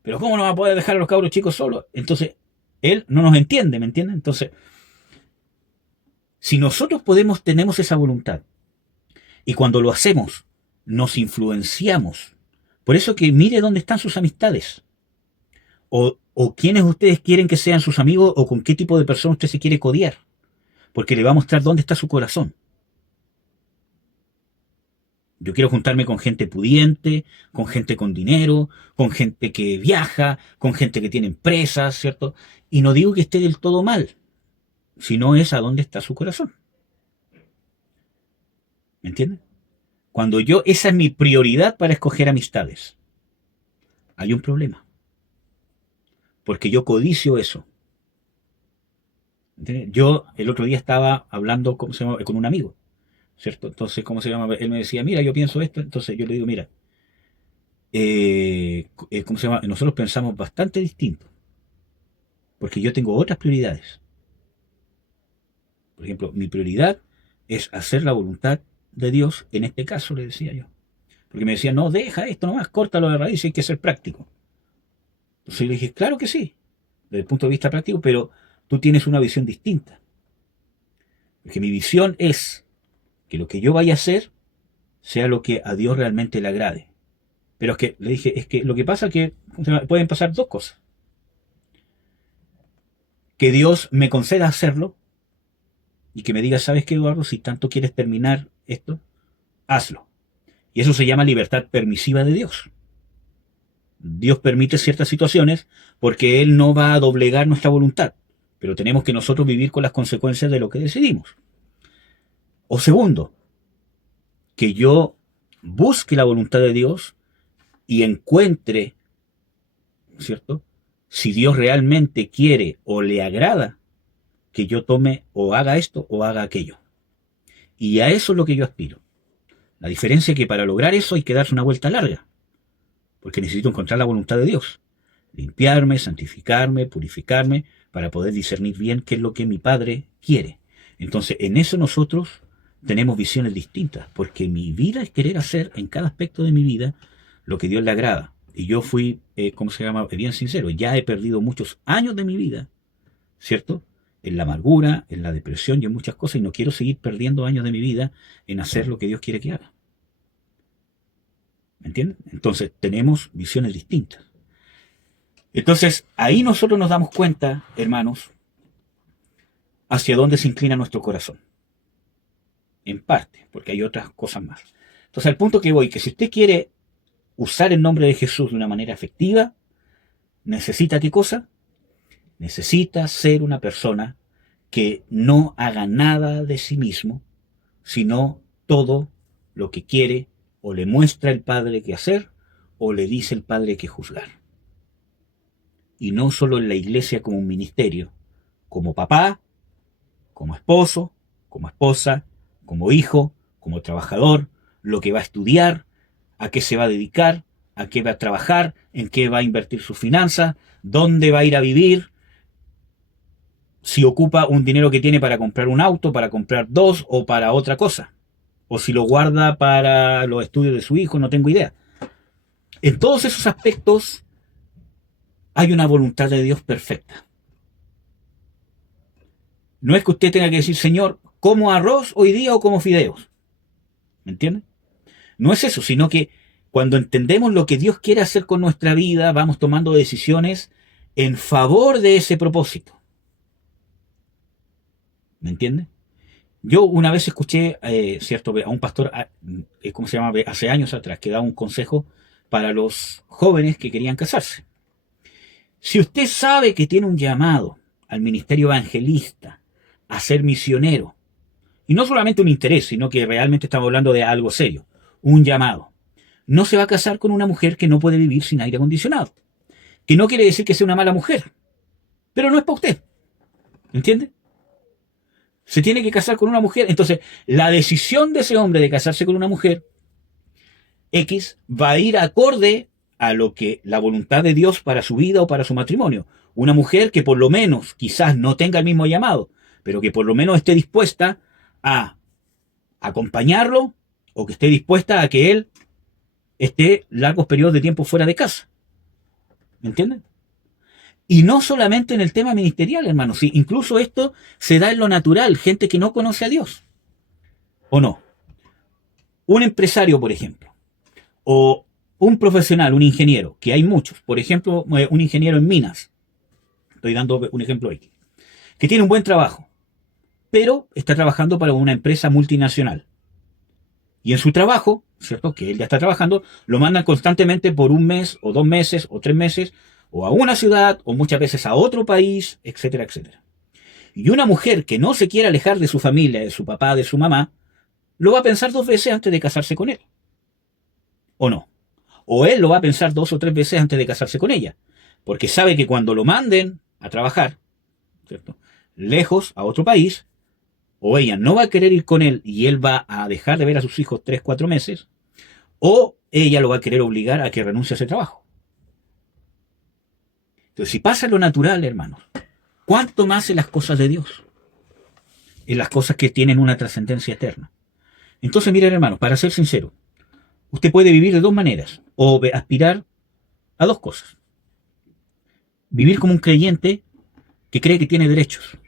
Pero ¿cómo no va a poder dejar a los cabros chicos solos? Entonces, él no nos entiende, ¿me entienden? Entonces, si nosotros tenemos esa voluntad, y cuando lo hacemos, nos influenciamos. Por eso que mire dónde están sus amistades. O quiénes ustedes quieren que sean sus amigos o con qué tipo de persona usted se quiere codear. Porque le va a mostrar dónde está su corazón. Yo quiero juntarme con gente pudiente, con gente con dinero, con gente que viaja, con gente que tiene empresas, ¿cierto? Y no digo que esté del todo mal, sino es a dónde está su corazón. ¿Me entienden? Esa es mi prioridad para escoger amistades. Hay un problema. Porque yo codicio eso. ¿Entiendes? Yo el otro día estaba hablando con un amigo, ¿cierto? Entonces, él me decía, mira, yo pienso esto. Entonces yo le digo, mira, nosotros pensamos bastante distinto. Porque yo tengo otras prioridades. Por ejemplo, mi prioridad es hacer la voluntad de Dios, en este caso, le decía yo. Porque me decía, no, deja esto nomás, córtalo de raíz, hay que ser práctico. Entonces yo le dije, claro que sí, desde el punto de vista práctico, pero tú tienes una visión distinta. Porque mi visión es que lo que yo vaya a hacer sea lo que a Dios realmente le agrade. Pero es que le dije, es que lo que pasa es que pueden pasar dos cosas. Que Dios me conceda hacerlo y que me diga, ¿sabes qué, Eduardo? Si tanto quieres terminar esto, hazlo. Y eso se llama libertad permisiva de Dios. Dios permite ciertas situaciones porque Él no va a doblegar nuestra voluntad, pero tenemos que nosotros vivir con las consecuencias de lo que decidimos. O segundo, que yo busque la voluntad de Dios y encuentre, ¿cierto? Si Dios realmente quiere o le agrada que yo tome o haga esto o haga aquello. Y a eso es lo que yo aspiro. La diferencia es que para lograr eso hay que darse una vuelta larga, porque necesito encontrar la voluntad de Dios. Limpiarme, santificarme, purificarme, para poder discernir bien qué es lo que mi Padre quiere. Entonces, en eso nosotros tenemos visiones distintas, porque mi vida es querer hacer en cada aspecto de mi vida lo que Dios le agrada. Y yo fui, bien sincero, ya he perdido muchos años de mi vida, ¿cierto? En la amargura, en la depresión y en muchas cosas, y no quiero seguir perdiendo años de mi vida en hacer lo que Dios quiere que haga. ¿Me entienden? Entonces, tenemos visiones distintas. Entonces, ahí nosotros nos damos cuenta, hermanos, hacia dónde se inclina nuestro corazón. En parte, porque hay otras cosas más. Entonces, al punto que voy, que si usted quiere usar el nombre de Jesús de una manera efectiva, ¿necesita qué cosa? Necesita ser una persona que no haga nada de sí mismo, sino todo lo que quiere o le muestra el Padre que hacer o le dice el Padre que juzgar. Y no solo en la iglesia como un ministerio, como papá, como esposo, como esposa, como hijo, como trabajador, lo que va a estudiar, a qué se va a dedicar, a qué va a trabajar, en qué va a invertir sus finanzas, dónde va a ir a vivir, si ocupa un dinero que tiene para comprar un auto, para comprar dos o para otra cosa, o si lo guarda para los estudios de su hijo, no tengo idea. En todos esos aspectos hay una voluntad de Dios perfecta. No es que usted tenga que decir, Señor, ¿como arroz hoy día o como fideos? ¿Me entiende? No es eso, sino que cuando entendemos lo que Dios quiere hacer con nuestra vida, vamos tomando decisiones en favor de ese propósito. ¿Me entiende? Yo una vez escuché, cierto, a un pastor, hace años atrás, que daba un consejo para los jóvenes que querían casarse. Si usted sabe que tiene un llamado al ministerio evangelista, a ser misionero, y no solamente un interés, sino que realmente estamos hablando de algo serio, un llamado, no se va a casar con una mujer que no puede vivir sin aire acondicionado. Que no quiere decir que sea una mala mujer, pero no es para usted. ¿Entiende? Se tiene que casar con una mujer. Entonces, la decisión de ese hombre de casarse con una mujer X va a ir acorde a lo que la voluntad de Dios para su vida o para su matrimonio. Una mujer que por lo menos quizás no tenga el mismo llamado, pero que por lo menos esté dispuesta a acompañarlo o que esté dispuesta a que él esté largos periodos de tiempo fuera de casa. ¿Me entienden? Y no solamente en el tema ministerial, hermanos. Sí, incluso esto se da en lo natural. Gente que no conoce a Dios. ¿O no? Un empresario, por ejemplo. O un profesional, un ingeniero, que hay muchos, por ejemplo, un ingeniero en minas, estoy dando un ejemplo aquí, que tiene un buen trabajo, pero está trabajando para una empresa multinacional. Y en su trabajo, ¿cierto? Que él ya está trabajando, lo mandan constantemente por un mes, o 2 meses, o 3 meses, o a una ciudad, o muchas veces a otro país, etcétera, etcétera. Y una mujer que no se quiere alejar de su familia, de su papá, de su mamá, lo va a pensar 2 veces antes de casarse con él. ¿O no? O él lo va a pensar 2 o 3 veces antes de casarse con ella. Porque sabe que cuando lo manden a trabajar, ¿cierto? Lejos, a otro país, o ella no va a querer ir con él y él va a dejar de ver a sus hijos 3, 4 meses, o ella lo va a querer obligar a que renuncie a ese trabajo. Entonces, si pasa lo natural, hermanos, ¿cuánto más en las cosas de Dios? En las cosas que tienen una trascendencia eterna. Entonces, miren, hermanos, para ser sincero, usted puede vivir de dos maneras, o aspirar a dos cosas. Vivir como un creyente que cree que tiene derechos.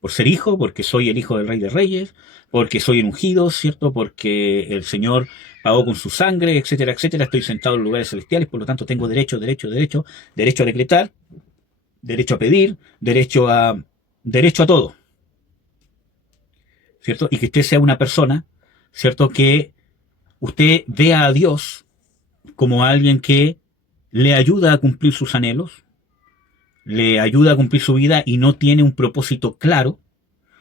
Por ser hijo, porque soy el hijo del Rey de Reyes, porque soy el ungido, ¿cierto? Porque el Señor pagó con su sangre, etcétera, etcétera. Estoy sentado en lugares celestiales, por lo tanto tengo derecho, derecho a decretar, derecho a pedir, derecho a todo, ¿cierto? Y que usted sea una persona, ¿cierto? Que usted vea a Dios como alguien que le ayuda a cumplir sus anhelos, le ayuda a cumplir su vida y no tiene un propósito claro,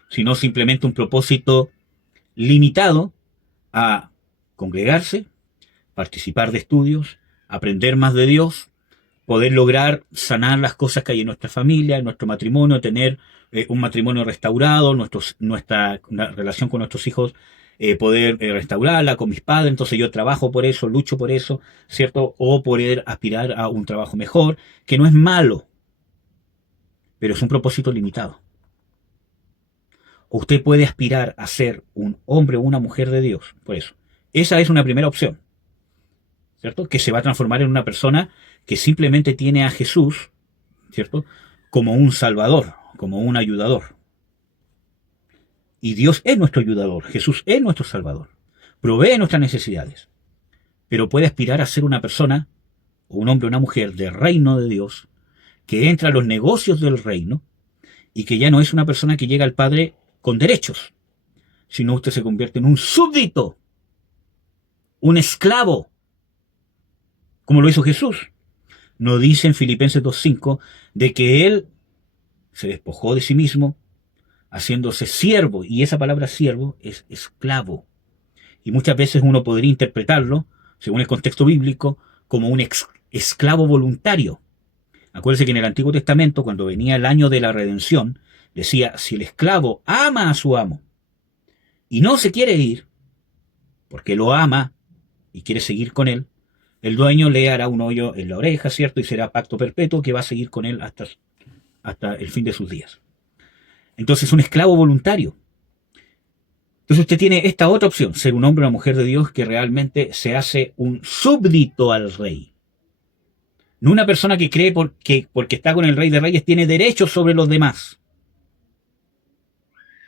sino simplemente un propósito limitado a congregarse, participar de estudios, aprender más de Dios, poder lograr sanar las cosas que hay en nuestra familia, en nuestro matrimonio, tener un matrimonio restaurado, nuestra relación con nuestros hijos, poder restaurarla con mis padres, entonces yo trabajo por eso, lucho por eso, ¿cierto? O poder aspirar a un trabajo mejor, que no es malo, pero es un propósito limitado. Usted puede aspirar a ser un hombre o una mujer de Dios, por eso. Esa es una primera opción, ¿cierto? Que se va a transformar en una persona que simplemente tiene a Jesús, ¿cierto? Como un salvador, como un ayudador. Y Dios es nuestro ayudador, Jesús es nuestro salvador, provee nuestras necesidades, pero puede aspirar a ser una persona, o un hombre o una mujer del reino de Dios, que entra a los negocios del reino y que ya no es una persona que llega al Padre con derechos, sino usted se convierte en un súbdito, un esclavo, como lo hizo Jesús. Nos dice en Filipenses 2.5 de que Él se despojó de sí mismo, haciéndose siervo, y esa palabra siervo es esclavo. Y muchas veces uno podría interpretarlo, según el contexto bíblico, como un esclavo voluntario. Acuérdense que en el Antiguo Testamento, cuando venía el año de la redención, decía, si el esclavo ama a su amo y no se quiere ir, porque lo ama y quiere seguir con él, el dueño le hará un hoyo en la oreja, ¿cierto? Y será pacto perpetuo que va a seguir con él hasta el fin de sus días. Entonces, un esclavo voluntario. Entonces usted tiene esta otra opción, ser un hombre o una mujer de Dios que realmente se hace un súbdito al rey. No una persona que cree porque está con el Rey de Reyes tiene derechos sobre los demás.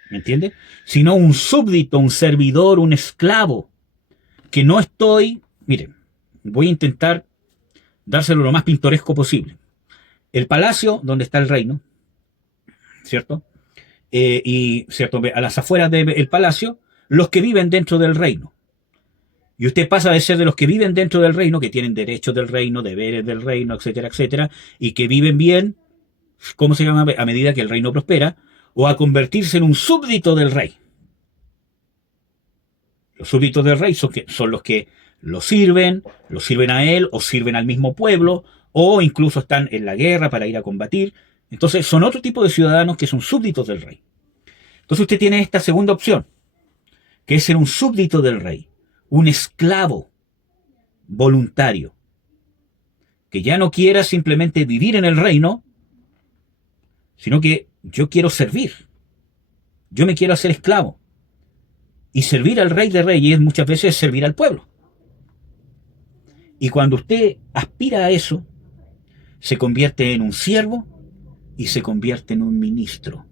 ¿Me entiende? Sino un súbdito, un servidor, un esclavo. Que no estoy... Miren, voy a intentar dárselo lo más pintoresco posible. El palacio donde está el reino, ¿cierto? Y ¿cierto? A las afueras del palacio, los que viven dentro del reino. Y usted pasa de ser de los que viven dentro del reino, que tienen derechos del reino, deberes del reino, etcétera, etcétera, y que viven bien, ¿cómo se llama? A medida que el reino prospera, o a convertirse en un súbdito del rey. Los súbditos del rey son los que lo sirven a él, o sirven al mismo pueblo, o incluso están en la guerra para ir a combatir. Entonces son otro tipo de ciudadanos que son súbditos del rey. Entonces usted tiene esta segunda opción, que es ser un súbdito del rey, un esclavo voluntario, que ya no quiera simplemente vivir en el reino, sino que yo quiero servir, yo me quiero hacer esclavo. Y servir al Rey de Reyes muchas veces es servir al pueblo. Y cuando usted aspira a eso, se convierte en un siervo y se convierte en un ministro.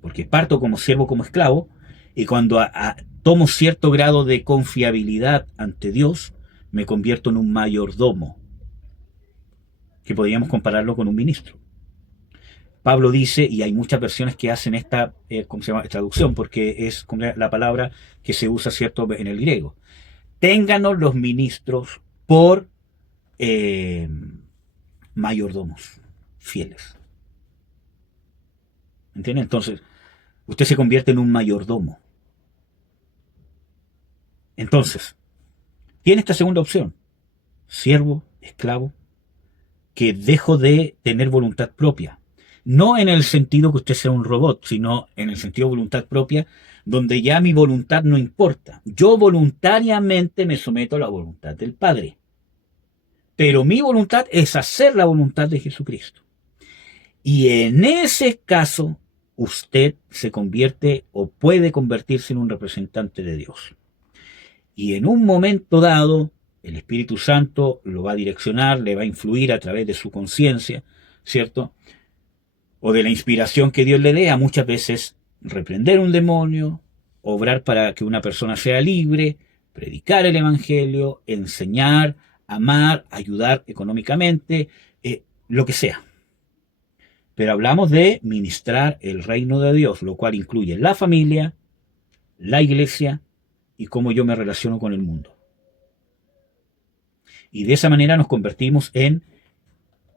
Porque parto como siervo, como esclavo, Y cuando tomo cierto grado de confiabilidad ante Dios, me convierto en un mayordomo, que podríamos compararlo con un ministro. Pablo dice, y hay muchas versiones que hacen esta ¿cómo se llama? Traducción, porque es la palabra que se usa, ¿cierto?, en el griego. Ténganos los ministros por mayordomos fieles. ¿Entienden? Entonces, usted se convierte en un mayordomo. Entonces, tiene esta segunda opción: siervo, esclavo, que dejo de tener voluntad propia. No en el sentido que usted sea un robot, sino en el sentido de voluntad propia, donde ya mi voluntad no importa. Yo voluntariamente me someto a la voluntad del Padre. Pero mi voluntad es hacer la voluntad de Jesucristo. Y en ese caso, usted se convierte o puede convertirse en un representante de Dios. Y en un momento dado, el Espíritu Santo lo va a direccionar, le va a influir a través de su conciencia, ¿cierto? O de la inspiración que Dios le dé, a muchas veces reprender un demonio, obrar para que una persona sea libre, predicar el Evangelio, enseñar, amar, ayudar económicamente, lo que sea. Pero hablamos de ministrar el reino de Dios, lo cual incluye la familia, la iglesia y cómo yo me relaciono con el mundo. Y de esa manera nos convertimos en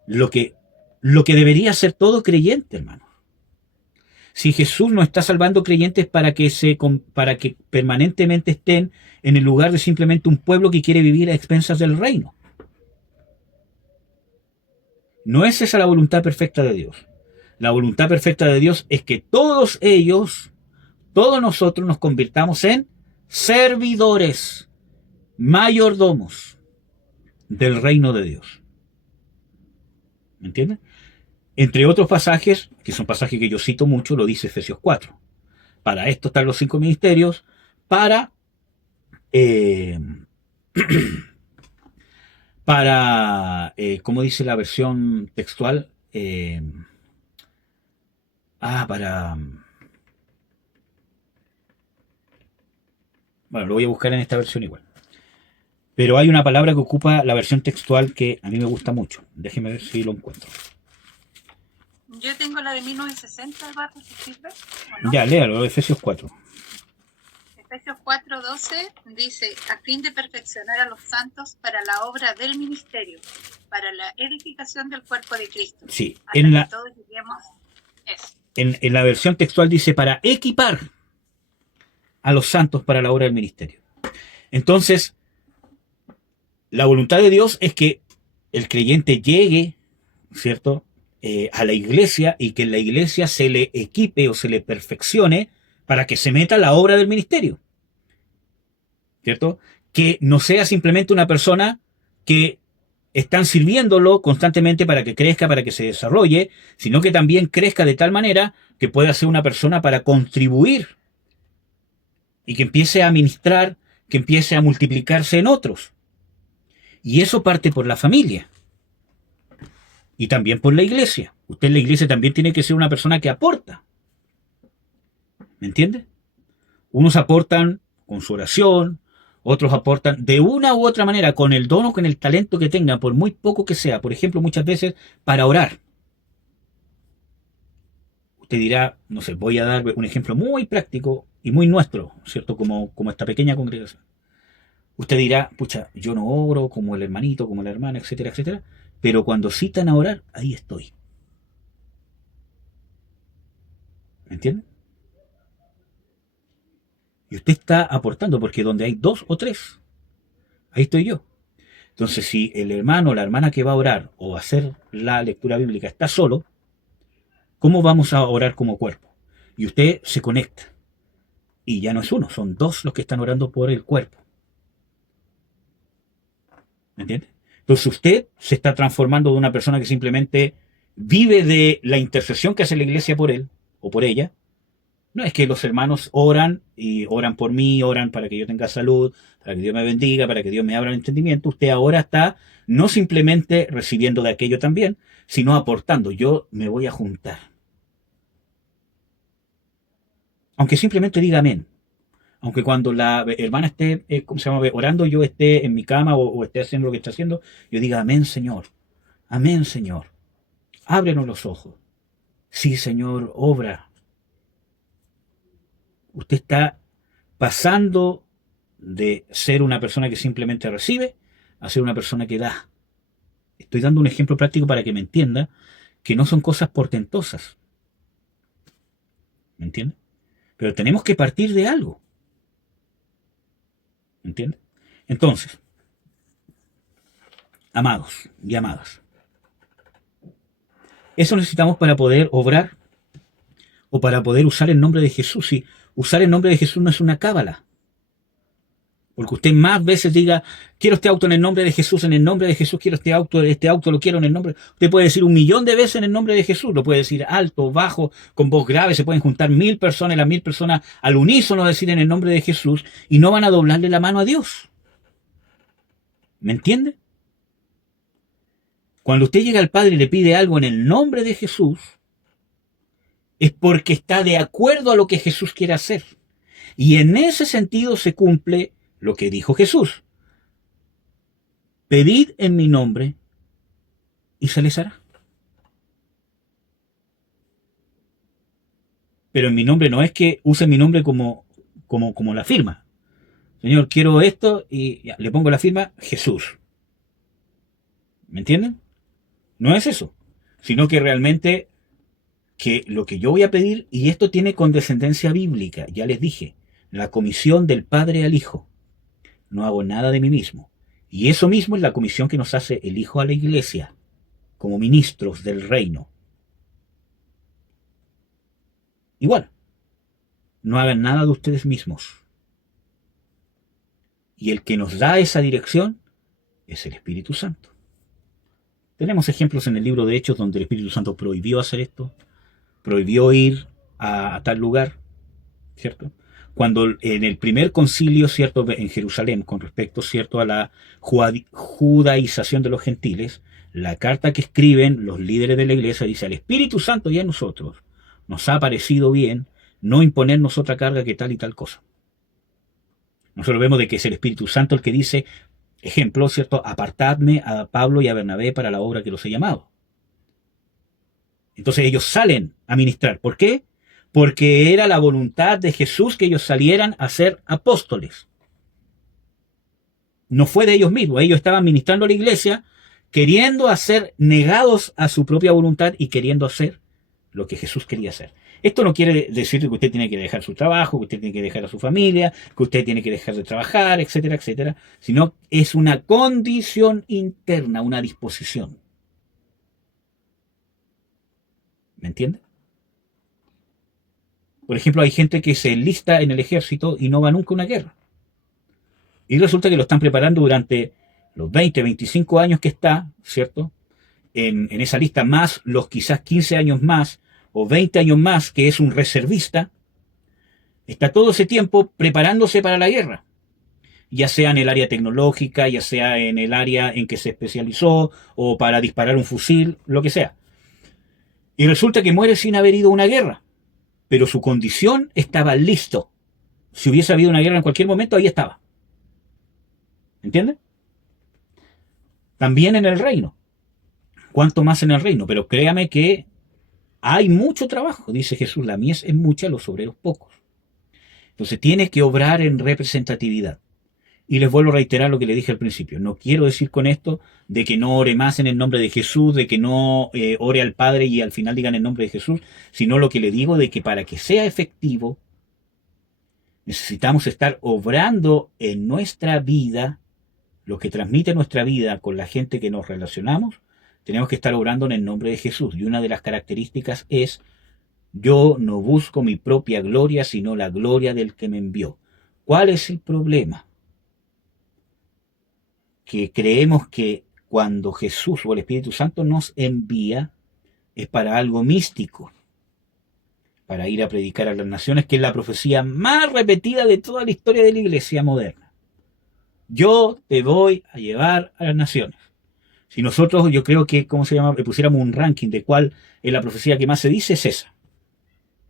lo que debería ser todo creyente, hermano. Si Jesús no está salvando creyentes para que permanentemente estén en el lugar de simplemente un pueblo que quiere vivir a expensas del reino. No es esa la voluntad perfecta de Dios. La voluntad perfecta de Dios es que todos ellos, todos nosotros nos convirtamos en servidores, mayordomos del reino de Dios. ¿Me entienden? Entre otros pasajes, que son pasajes que yo cito mucho, lo dice Efesios 4. Para esto están los 5 ministerios, ¿cómo dice la versión textual? Bueno, lo voy a buscar en esta versión igual. Pero hay una palabra que ocupa la versión textual que a mí me gusta mucho. Déjeme ver si lo encuentro. Yo tengo la de 1960, Eduardo, ¿te sirve? ¿O no? Ya, léalo, Efesios 4. Efesios 4:12 dice, a fin de perfeccionar a los santos para la obra del ministerio, para la edificación del cuerpo de Cristo. Sí, hasta que todos lleguemos eso. En la versión textual dice para equipar a los santos para la obra del ministerio. Entonces, la voluntad de Dios es que el creyente llegue, ¿cierto?, a la iglesia, y que en la iglesia se le equipe o se le perfeccione para que se meta a la obra del ministerio, ¿cierto? Que no sea simplemente una persona que están sirviéndolo constantemente para que crezca, para que se desarrolle, sino que también crezca de tal manera que pueda ser una persona para contribuir y que empiece a ministrar, que empiece a multiplicarse en otros. Y eso parte por la familia. Y también por la iglesia. Usted en la iglesia también tiene que ser una persona que aporta. ¿Me entiende? Unos aportan con su oración, otros aportan de una u otra manera, con el don o con el talento que tengan, por muy poco que sea. Por ejemplo, muchas veces para orar. Usted dirá, no sé, voy a dar un ejemplo muy práctico y muy nuestro, ¿cierto? Como esta pequeña congregación. Usted dirá, pucha, yo no oro como el hermanito, como la hermana, etcétera, etcétera. Pero cuando citan a orar, ahí estoy. ¿Me entienden? Y usted está aportando, porque donde hay 2 o 3, ahí estoy yo. Entonces, si el hermano o la hermana que va a orar o a hacer la lectura bíblica está solo, ¿cómo vamos a orar como cuerpo? Y usted se conecta. Y ya no es uno, son 2 los que están orando por el cuerpo. ¿Me entiende? Entonces usted se está transformando de una persona que simplemente vive de la intercesión que hace la iglesia por él o por ella. No es que los hermanos oran y oran por mí, oran para que yo tenga salud, para que Dios me bendiga, para que Dios me abra el entendimiento. Usted ahora está no simplemente recibiendo de aquello también, sino aportando. Yo me voy a juntar. Aunque simplemente diga amén. Aunque cuando la hermana esté, ¿cómo se llama? Orando, yo esté en mi cama o esté haciendo lo que está haciendo, yo diga, amén, Señor. Amén, Señor. Ábrenos los ojos. Sí, Señor, obra. Usted está pasando de ser una persona que simplemente recibe a ser una persona que da. Estoy dando un ejemplo práctico para que me entienda que no son cosas portentosas. ¿Me entiende? Pero tenemos que partir de algo. ¿Me entiende? Entonces, amados y amadas, eso necesitamos para poder obrar o para poder usar el nombre de Jesús. Y usar el nombre de Jesús no es una cábala. Porque usted más veces diga, quiero este auto en el nombre de Jesús, en el nombre de Jesús quiero este auto lo quiero en el nombre. Usted puede decir 1.000.000 de veces en el nombre de Jesús, lo puede decir alto, bajo, con voz grave, se pueden juntar 1.000 personas, las 1.000 personas al unísono decir en el nombre de Jesús y no van a doblarle la mano a Dios. ¿Me entiende? Cuando usted llega al Padre y le pide algo en el nombre de Jesús, es porque está de acuerdo a lo que Jesús quiere hacer. Y en ese sentido se cumple lo que dijo Jesús. Pedid en mi nombre y se les hará. Pero en mi nombre no es que use mi nombre como la firma. Señor, quiero esto y ya, le pongo la firma Jesús. ¿Me entienden? No es eso, sino que realmente que lo que yo voy a pedir, y esto tiene condescendencia bíblica, ya les dije, la comisión del Padre al Hijo. No hago nada de mí mismo. Y eso mismo es la comisión que nos hace el Hijo a la Iglesia, como ministros del reino. Igual, no hagan nada de ustedes mismos. Y el que nos da esa dirección es el Espíritu Santo. Tenemos ejemplos en el libro de Hechos donde el Espíritu Santo prohibió hacer esto, prohibió ir a tal lugar, ¿cierto? Cuando en el primer concilio, ¿cierto?, en Jerusalén, con respecto, ¿cierto?, a la judaización de los gentiles, la carta que escriben los líderes de la iglesia dice, al Espíritu Santo y a nosotros nos ha parecido bien no imponernos otra carga que tal y tal cosa. Nosotros vemos de que es el Espíritu Santo el que dice, ejemplo, ¿cierto?, apartadme a Pablo y a Bernabé para la obra que los he llamado. Entonces ellos salen a ministrar. ¿Por qué? Porque era la voluntad de Jesús que ellos salieran a ser apóstoles. No fue de ellos mismos. Ellos estaban ministrando a la iglesia, queriendo hacer, negados a su propia voluntad y queriendo hacer lo que Jesús quería hacer. Esto no quiere decir que usted tiene que dejar su trabajo, que usted tiene que dejar a su familia, que usted tiene que dejar de trabajar, etcétera, etcétera, sino es una condición interna, una disposición. ¿Me entiende? Por ejemplo, hay gente que se enlista en el ejército y no va nunca a una guerra. Y resulta que lo están preparando durante los 20, 25 años que está, ¿cierto?, en esa lista, más los quizás 15 años más o 20 años más, que es un reservista, está todo ese tiempo preparándose para la guerra, ya sea en el área tecnológica, ya sea en el área en que se especializó, o para disparar un fusil, lo que sea. Y resulta que muere sin haber ido a una guerra, pero su condición estaba listo. Si hubiese habido una guerra en cualquier momento, ahí estaba. ¿Entiende? También en el reino. ¿Cuánto más en el reino? Pero créame que hay mucho trabajo, dice Jesús, la mies es mucha, los obreros pocos. Entonces tiene que obrar en representatividad. Y les vuelvo a reiterar lo que le dije al principio. No quiero decir con esto de que no ore más en el nombre de Jesús, de que no ore al Padre y al final digan el nombre de Jesús, sino lo que le digo de que para que sea efectivo, necesitamos estar obrando en nuestra vida, lo que transmite nuestra vida con la gente que nos relacionamos, tenemos que estar obrando en el nombre de Jesús. Y una de las características es, yo no busco mi propia gloria, sino la gloria del que me envió. ¿Cuál es el problema? Que creemos que cuando Jesús o el Espíritu Santo nos envía, es para algo místico, para ir a predicar a las naciones, que es la profecía más repetida de toda la historia de la iglesia moderna. Yo te voy a llevar a las naciones. Si nosotros, yo creo que, ¿cómo se llama?, pusiéramos un ranking de cuál es la profecía que más se dice, es esa.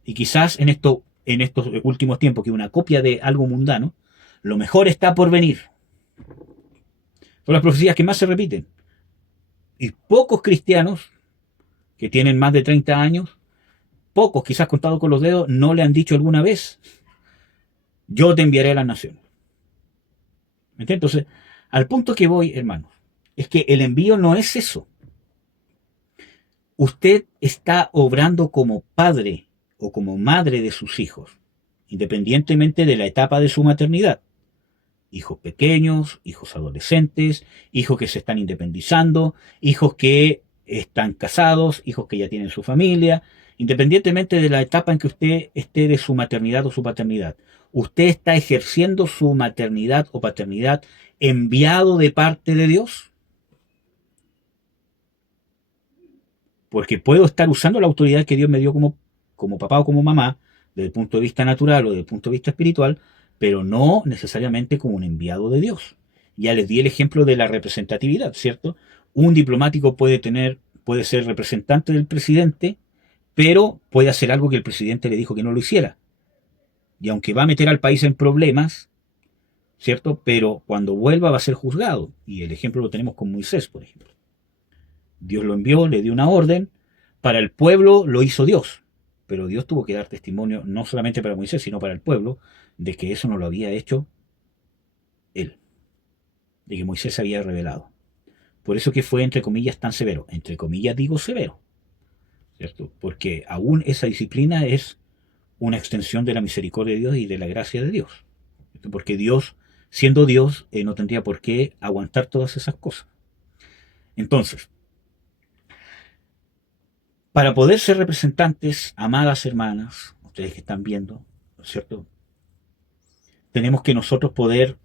Y quizás en esto en estos últimos tiempos, que es una copia de algo mundano, lo mejor está por venir. Son las profecías que más se repiten. Y pocos cristianos que tienen más de 30 años, pocos, quizás contados con los dedos, no le han dicho alguna vez, yo te enviaré a las naciones. ¿Me entiendes? Entonces, al punto que voy, hermanos, es que el envío no es eso. Usted está obrando como padre o como madre de sus hijos, independientemente de la etapa de su maternidad. Hijos pequeños, hijos adolescentes, hijos que se están independizando, hijos que están casados, hijos que ya tienen su familia, independientemente de la etapa en que usted esté de su maternidad o su paternidad. Usted está ejerciendo su maternidad o paternidad enviado de parte de Dios. Porque puedo estar usando la autoridad que Dios me dio como papá o como mamá, desde el punto de vista natural o desde el punto de vista espiritual, pero no necesariamente como un enviado de Dios. Ya les di el ejemplo de la representatividad, ¿cierto? Un diplomático puede ser representante del presidente, pero puede hacer algo que el presidente le dijo que no lo hiciera. Y aunque va a meter al país en problemas, ¿cierto? Pero cuando vuelva va a ser juzgado. Y el ejemplo lo tenemos con Moisés, por ejemplo. Dios lo envió, le dio una orden, para el pueblo lo hizo Dios, pero Dios tuvo que dar testimonio no solamente para Moisés, sino para el pueblo, de que eso no lo había hecho él, de que Moisés se había revelado. Por eso que fue, entre comillas, tan severo. Entre comillas digo severo, ¿cierto? Porque aún esa disciplina es una extensión de la misericordia de Dios y de la gracia de Dios. ¿Cierto? Porque Dios, siendo Dios, no tendría por qué aguantar todas esas cosas. Entonces, para poder ser representantes, amadas hermanas, ustedes que están viendo, ¿cierto? Tenemos que nosotros poder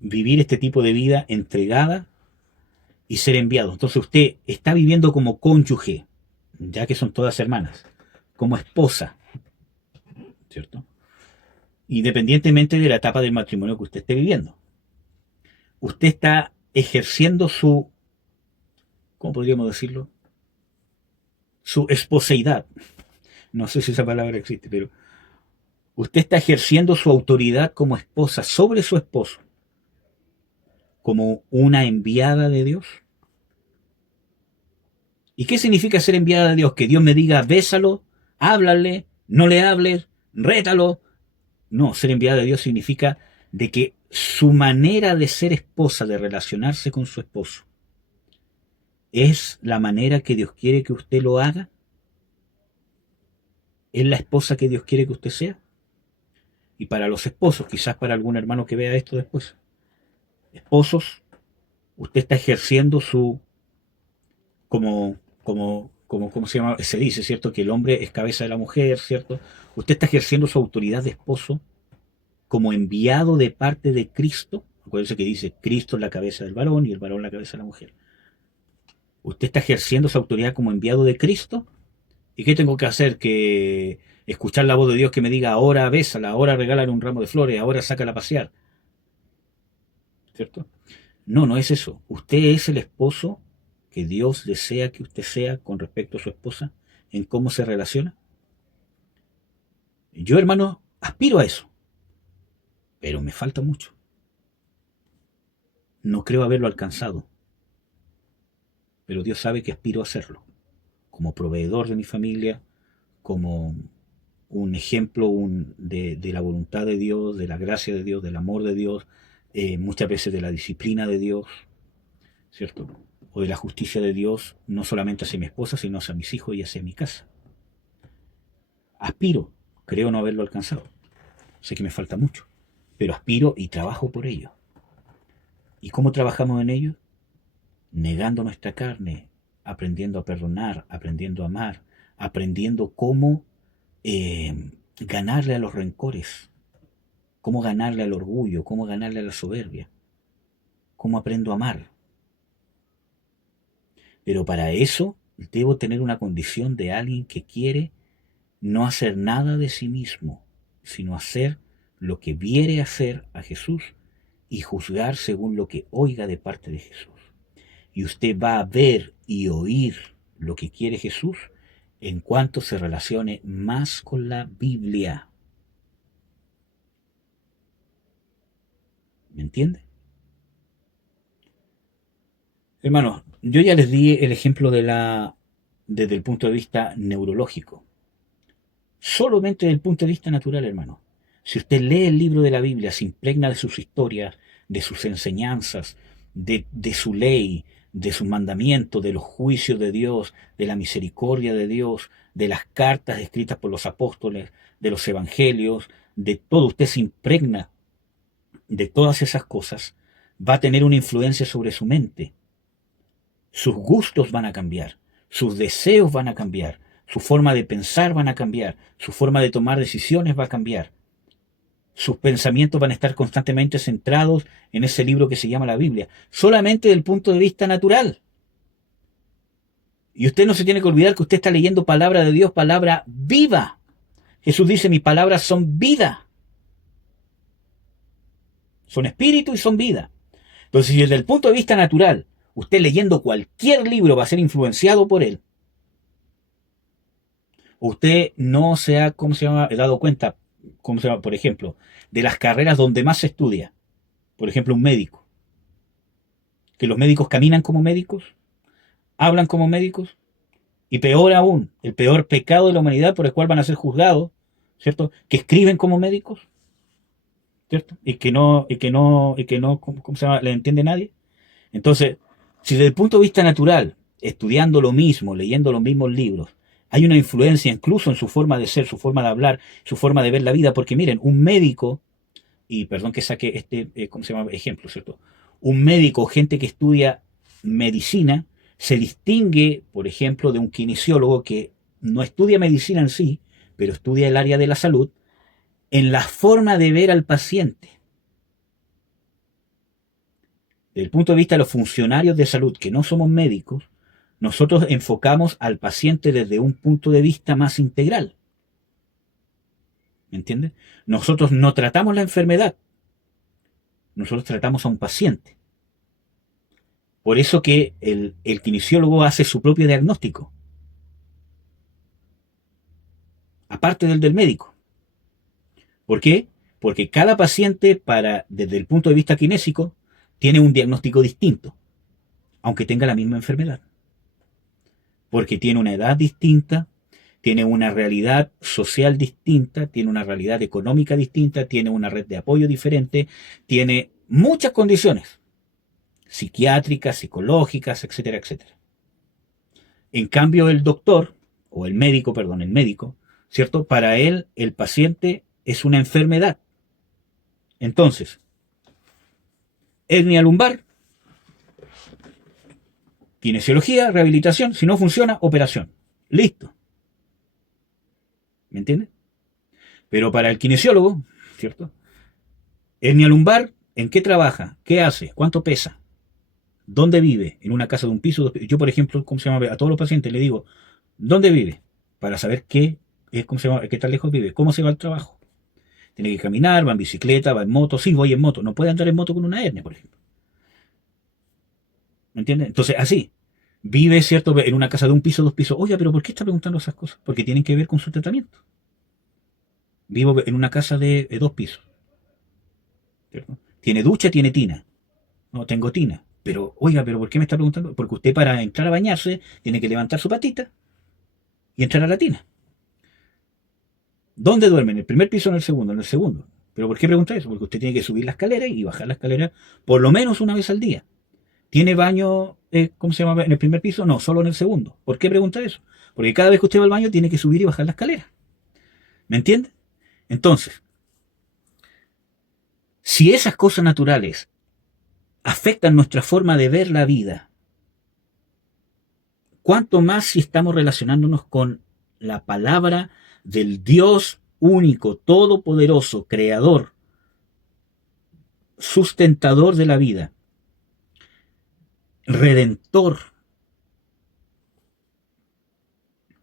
vivir este tipo de vida entregada y ser enviados. Entonces usted está viviendo como cónyuge, ya que son todas hermanas, como esposa, ¿cierto? Independientemente de la etapa del matrimonio que usted esté viviendo. Usted está ejerciendo su, ¿cómo podríamos decirlo? Su esposeidad. No sé si esa palabra existe, pero usted está ejerciendo su autoridad como esposa sobre su esposo, como una enviada de Dios. ¿Y qué significa ser enviada de Dios? Que Dios me diga, bésalo, háblale, no le hables, rétalo. No, ser enviada de Dios significa de que su manera de ser esposa, de relacionarse con su esposo, es la manera que Dios quiere que usted lo haga. ¿Es la esposa que Dios quiere que usted sea? Y para los esposos, quizás para algún hermano que vea esto después, esposos, usted está ejerciendo su, ¿cómo se llama? Se dice, ¿cierto? Que el hombre es cabeza de la mujer, ¿cierto? Usted está ejerciendo su autoridad de esposo como enviado de parte de Cristo. Acuérdense que dice, Cristo es la cabeza del varón y el varón la cabeza de la mujer. Usted está ejerciendo su autoridad como enviado de Cristo. ¿Y qué tengo que hacer? Que escuchar la voz de Dios que me diga, ahora bésala, ahora regálale un ramo de flores, ahora sácala a pasear. ¿Cierto? No, no es eso. Usted es el esposo que Dios desea que usted sea con respecto a su esposa, en cómo se relaciona. Yo, hermano, aspiro a eso, pero me falta mucho. No creo haberlo alcanzado, pero Dios sabe que aspiro a hacerlo, como proveedor de mi familia, como un ejemplo de la voluntad de Dios, de la gracia de Dios, del amor de Dios, muchas veces de la disciplina de Dios, ¿cierto? O de la justicia de Dios, no solamente hacia mi esposa, sino hacia mis hijos y hacia mi casa. Aspiro, creo no haberlo alcanzado. Sé que me falta mucho, pero aspiro y trabajo por ello. ¿Y cómo trabajamos en ello? Negando nuestra carne, aprendiendo a perdonar, aprendiendo a amar, aprendiendo cómo ganarle a los rencores, cómo ganarle al orgullo, cómo ganarle a la soberbia, cómo aprendo a amar. Pero para eso debo tener una condición de alguien que quiere no hacer nada de sí mismo, sino hacer lo que viere hacer a Jesús y juzgar según lo que oiga de parte de Jesús. Y usted va a ver y oír lo que quiere Jesús en cuanto se relacione más con la Biblia. ¿Me entiende? Hermanos, yo ya les di el ejemplo desde el punto de vista neurológico. Solamente desde el punto de vista natural, hermano. Si usted lee el libro de la Biblia, se impregna de sus historias, de sus enseñanzas, de su ley, de sus mandamientos, de los juicios de Dios, de la misericordia de Dios, de las cartas escritas por los apóstoles, de los evangelios, de todo, usted se impregna de todas esas cosas, va a tener una influencia sobre su mente. Sus gustos van a cambiar, sus deseos van a cambiar, su forma de pensar van a cambiar, su forma de tomar decisiones va a cambiar. Sus pensamientos van a estar constantemente centrados en ese libro que se llama la Biblia, solamente desde el punto de vista natural. Y usted no se tiene que olvidar que usted está leyendo palabra de Dios, palabra viva. Jesús dice, mis palabras son vida. Son espíritu y son vida. Entonces, si desde el punto de vista natural, usted leyendo cualquier libro va a ser influenciado por él, usted no se ha, dado cuenta, por ejemplo, de las carreras donde más se estudia. Por ejemplo, un médico. Que los médicos caminan como médicos, hablan como médicos, y peor aún, el peor pecado de la humanidad por el cual van a ser juzgados, ¿cierto? Que escriben como médicos, ¿cierto? Y que no, le entiende nadie. Entonces, si desde el punto de vista natural, estudiando lo mismo, leyendo los mismos libros, hay una influencia incluso en su forma de ser, su forma de hablar, su forma de ver la vida, porque miren, un médico, y perdón que saque este, ejemplo, ¿cierto? Un médico, gente que estudia medicina, se distingue, por ejemplo, de un kinesiólogo que no estudia medicina en sí, pero estudia el área de la salud, en la forma de ver al paciente. Desde el punto de vista de los funcionarios de salud, que no somos médicos, nosotros enfocamos al paciente desde un punto de vista más integral. ¿Me entiendes? Nosotros no tratamos la enfermedad, nosotros tratamos a un paciente. Por eso que el kinesiólogo hace su propio diagnóstico, aparte del médico. ¿Por qué? Porque cada paciente, desde el punto de vista kinésico, tiene un diagnóstico distinto, aunque tenga la misma enfermedad. Porque tiene una edad distinta, tiene una realidad social distinta, tiene una realidad económica distinta, tiene una red de apoyo diferente, tiene muchas condiciones psiquiátricas, psicológicas, etcétera, etcétera. En cambio, el médico, ¿cierto? Para él, el paciente es una enfermedad. Entonces, hernia lumbar, kinesiología, rehabilitación, si no funciona, operación. Listo. ¿Me entiende? Pero para el kinesiólogo, ¿cierto? Hernia lumbar, ¿en qué trabaja? ¿Qué hace? ¿Cuánto pesa? ¿Dónde vive? ¿En una casa de un piso? 2 pisos? Yo, por ejemplo, a todos los pacientes le digo, ¿dónde vive? Para saber qué tan lejos vive, cómo se va al trabajo. Tiene que caminar, va en bicicleta, va en moto. Sí, voy en moto. No puede andar en moto con una hernia, por ejemplo. ¿Me entiendes? Entonces, así. Vive, ¿cierto?, en una casa de un piso, 2 pisos. Oye, pero ¿por qué está preguntando esas cosas? Porque tienen que ver con su tratamiento. Vivo en una casa de 2 pisos. ¿Cierto? Tiene ducha, tiene tina. No, tengo tina. Pero, oiga, ¿pero por qué me está preguntando? Porque usted para entrar a bañarse tiene que levantar su patita y entrar a la tina. ¿Dónde duerme? ¿En el primer piso o en el segundo? En el segundo. ¿Pero por qué pregunta eso? Porque usted tiene que subir la escalera y bajar la escalera por lo menos una vez al día. ¿Tiene baño, en el primer piso? No, solo en el segundo. ¿Por qué pregunta eso? Porque cada vez que usted va al baño tiene que subir y bajar la escalera. ¿Me entiende? Entonces, si esas cosas naturales afectan nuestra forma de ver la vida, ¿cuánto más si estamos relacionándonos con la palabra del Dios único, todopoderoso, creador, sustentador de la vida, redentor,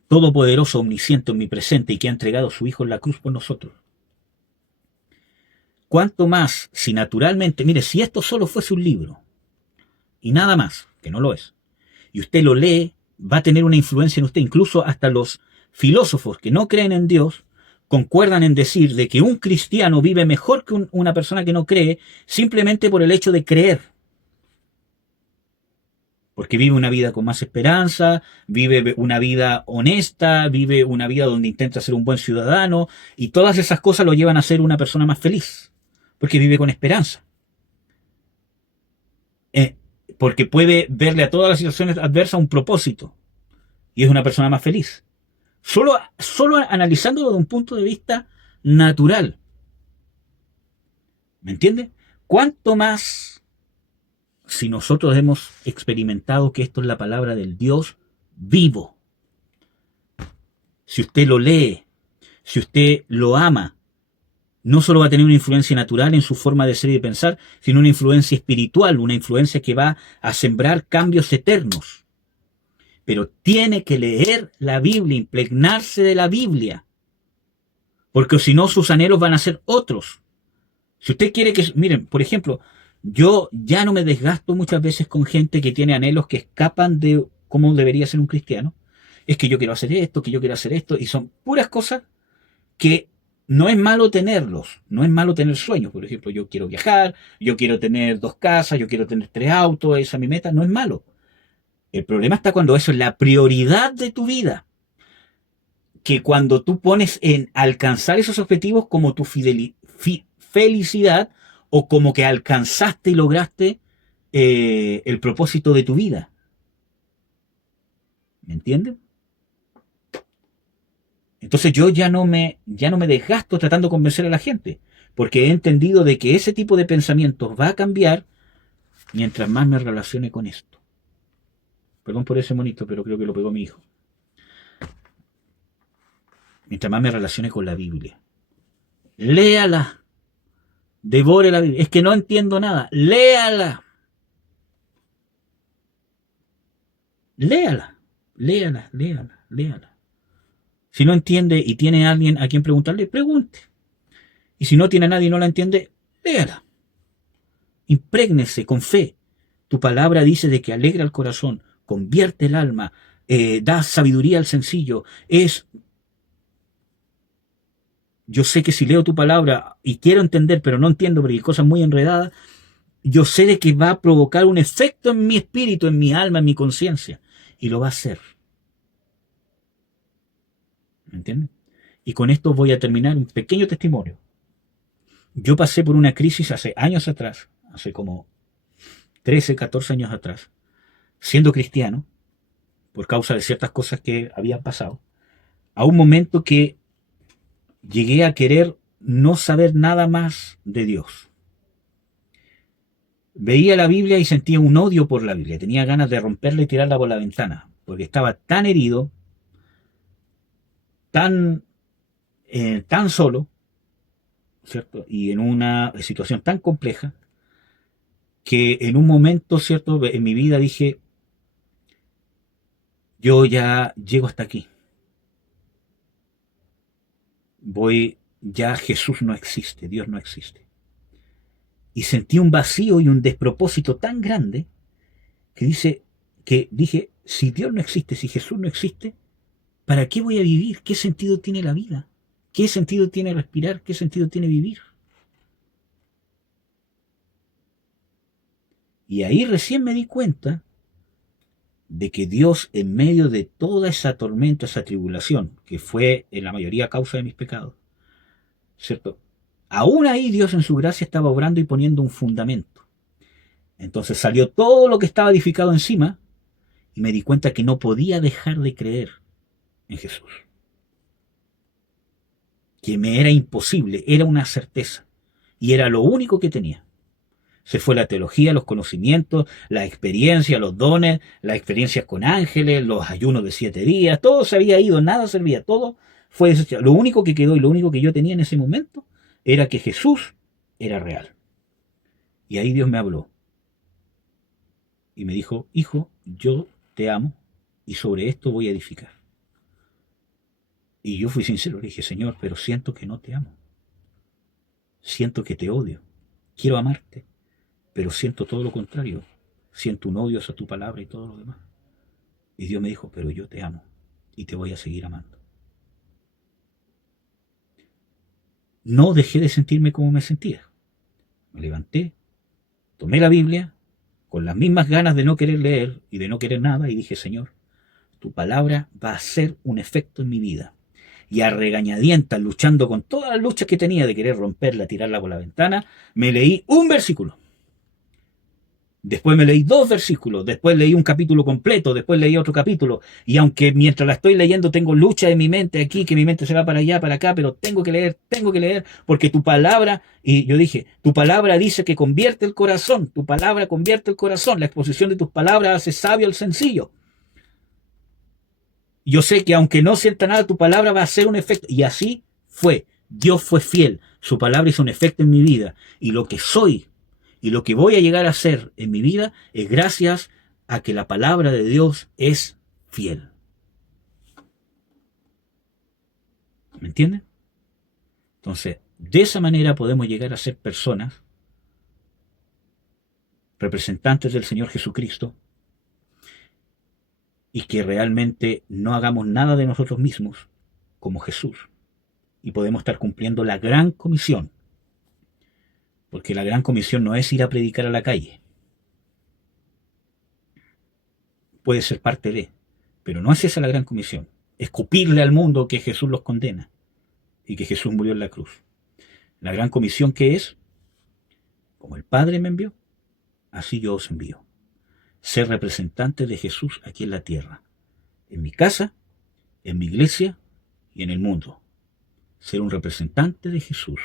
todopoderoso, omnisciente, omnipresente y que ha entregado a su Hijo en la cruz por nosotros? ¿Cuánto más si naturalmente, mire, si esto solo fuese un libro y nada más, que no lo es, y usted lo lee, va a tener una influencia en usted, incluso hasta los filósofos que no creen en Dios concuerdan en decir de que un cristiano vive mejor que una persona que no cree simplemente por el hecho de creer. Porque vive una vida con más esperanza, vive una vida honesta, vive una vida donde intenta ser un buen ciudadano, y todas esas cosas lo llevan a ser una persona más feliz, porque vive con esperanza. Porque puede verle a todas las situaciones adversas un propósito, y es una persona más feliz. Solo analizándolo de un punto de vista natural. ¿Me entiende? ¿Cuánto más si nosotros hemos experimentado que esto es la palabra del Dios vivo? Si usted lo lee, si usted lo ama, no solo va a tener una influencia natural en su forma de ser y de pensar, sino una influencia espiritual, una influencia que va a sembrar cambios eternos. Pero tiene que leer la Biblia, impregnarse de la Biblia, porque si no sus anhelos van a ser otros. Si usted quiere que, miren, por ejemplo, yo ya no me desgasto muchas veces con gente que tiene anhelos que escapan de cómo debería ser un cristiano. Es que yo quiero hacer esto, que yo quiero hacer esto, y son puras cosas que no es malo tenerlos, no es malo tener sueños. Por ejemplo, yo quiero viajar, yo quiero tener 2 casas, yo quiero tener 3 autos, esa es mi meta, no es malo. El problema está cuando eso es la prioridad de tu vida. Que cuando tú pones en alcanzar esos objetivos como tu felicidad, o como que alcanzaste y lograste el propósito de tu vida. ¿Me entienden? Entonces yo ya no me desgasto tratando de convencer a la gente, porque he entendido de que ese tipo de pensamientos va a cambiar mientras más me relacione con esto. Perdón por ese monito, pero creo que lo pegó mi hijo. Mientras más me relacione con la Biblia. Léala. Devore la Biblia. Es que no entiendo nada. Léala. Léala. Léala, léala, léala. Si no entiende y tiene a alguien a quien preguntarle, pregunte. Y si no tiene a nadie y no la entiende, léala. Imprégnese con fe. Tu palabra dice de que alegra el corazón, convierte el alma, da sabiduría al sencillo. Yo sé que si leo tu palabra y quiero entender, pero no entiendo porque hay cosas muy enredadas, yo sé de que va a provocar un efecto en mi espíritu, en mi alma, en mi conciencia. Y lo va a hacer. ¿Me entiendes? Y con esto voy a terminar un pequeño testimonio. Yo pasé por una crisis hace años atrás, hace como 13, 14 años atrás, siendo cristiano, por causa de ciertas cosas que habían pasado, a un momento que llegué a querer no saber nada más de Dios. Veía la Biblia y sentía un odio por la Biblia, tenía ganas de romperla y tirarla por la ventana, porque estaba tan herido, tan solo, ¿cierto? Y en una situación tan compleja, que en un momento, ¿cierto?, en mi vida dije, yo ya llego hasta aquí. Ya Jesús no existe, Dios no existe. Y sentí un vacío y un despropósito tan grande que dije, si Dios no existe, si Jesús no existe, ¿para qué voy a vivir? ¿Qué sentido tiene la vida? ¿Qué sentido tiene respirar? ¿Qué sentido tiene vivir? Y ahí recién me di cuenta de que Dios, en medio de toda esa tormenta, esa tribulación, que fue en la mayoría causa de mis pecados, ¿cierto? Aún ahí Dios en su gracia estaba obrando y poniendo un fundamento. Entonces salió todo lo que estaba edificado encima y me di cuenta que no podía dejar de creer en Jesús. Que me era imposible, era una certeza. Y era lo único que tenía. Se fue la teología, los conocimientos, la experiencia, los dones, las experiencias con ángeles, los ayunos de 7 días, todo se había ido, nada servía, todo fue desechado. Lo único que quedó y lo único que yo tenía en ese momento era que Jesús era real. Y ahí Dios me habló. Y me dijo, hijo, yo te amo y sobre esto voy a edificar. Y yo fui sincero, le dije, Señor, pero siento que no te amo. Siento que te odio. Quiero amarte, pero siento todo lo contrario. Siento un odio hacia tu palabra y todo lo demás. Y Dios me dijo, pero yo te amo y te voy a seguir amando. no dejé de sentirme como me sentía. Me levanté, tomé la Biblia, con las mismas ganas de no querer leer y de no querer nada, y dije, Señor, tu palabra va a hacer un efecto en mi vida. Y a regañadientas, luchando con todas las luchas que tenía de querer romperla, tirarla por la ventana, me leí un versículo. Después me leí 2 versículos, después leí un capítulo completo, después leí otro capítulo, y aunque mientras la estoy leyendo tengo lucha en mi mente aquí, que mi mente se va para allá, para acá, pero tengo que leer, porque tu palabra, y yo dije, tu palabra dice que convierte el corazón, tu palabra convierte el corazón, la exposición de tus palabras hace sabio al sencillo. Yo sé que aunque no sienta nada, tu palabra va a hacer un efecto, y así fue. Dios fue fiel, su palabra hizo un efecto en mi vida, y lo que soy, y lo que voy a llegar a ser en mi vida es gracias a que la palabra de Dios es fiel. ¿Me entienden? Entonces, de esa manera podemos llegar a ser personas, representantes del Señor Jesucristo, y que realmente no hagamos nada de nosotros mismos como Jesús. Y podemos estar cumpliendo la gran comisión. Porque la gran comisión no es ir a predicar a la calle. Puede ser parte de, pero no es esa la gran comisión. Escupirle al mundo que Jesús los condena y que Jesús murió en la cruz. La gran comisión que es, como el Padre me envió, así yo os envío. Ser representante de Jesús aquí en la tierra. En mi casa, en mi iglesia y en el mundo. Ser un representante de Jesús.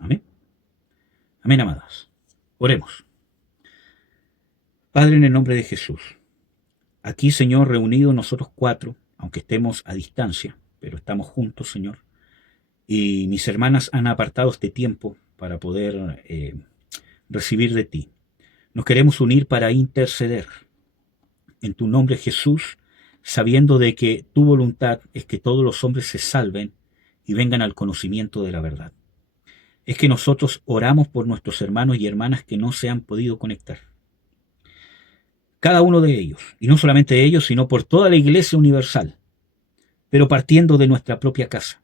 Amén. Amén, amadas. Oremos. Padre, en el nombre de Jesús, aquí, Señor, reunidos nosotros 4, aunque estemos a distancia, pero estamos juntos, Señor, y mis hermanas han apartado este tiempo para poder recibir de ti. Nos queremos unir para interceder en tu nombre, Jesús, sabiendo de que tu voluntad es que todos los hombres se salven y vengan al conocimiento de la verdad. Es que nosotros oramos por nuestros hermanos y hermanas que no se han podido conectar. Cada uno de ellos, y no solamente ellos, sino por toda la Iglesia universal, pero partiendo de nuestra propia casa.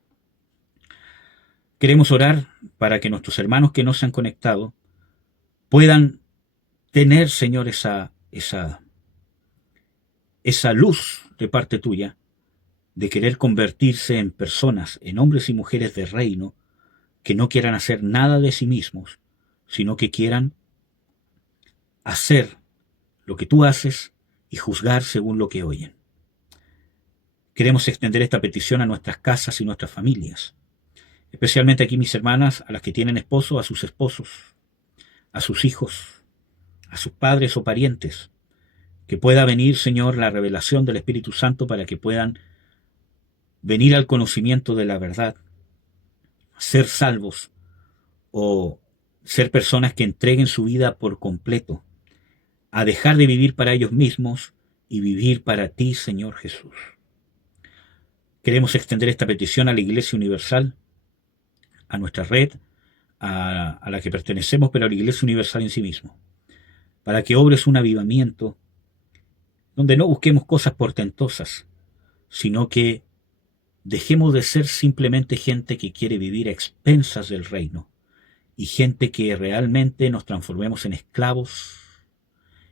Queremos orar para que nuestros hermanos que no se han conectado puedan tener, Señor, esa luz de parte tuya de querer convertirse en personas, en hombres y mujeres de reino, que no quieran hacer nada de sí mismos, sino que quieran hacer lo que tú haces y juzgar según lo que oyen. Queremos extender esta petición a nuestras casas y nuestras familias, especialmente aquí mis hermanas, a las que tienen esposo, a sus esposos, a sus hijos, a sus padres o parientes, que pueda venir, Señor, la revelación del Espíritu Santo para que puedan venir al conocimiento de la verdad, ser salvos o ser personas que entreguen su vida por completo, a dejar de vivir para ellos mismos y vivir para ti, Señor Jesús. Queremos extender esta petición a la Iglesia Universal, a nuestra red, a la que pertenecemos, pero a la Iglesia Universal en sí mismo, para que obres un avivamiento donde no busquemos cosas portentosas, sino que dejemos de ser simplemente gente que quiere vivir a expensas del reino y gente que realmente nos transformemos en esclavos,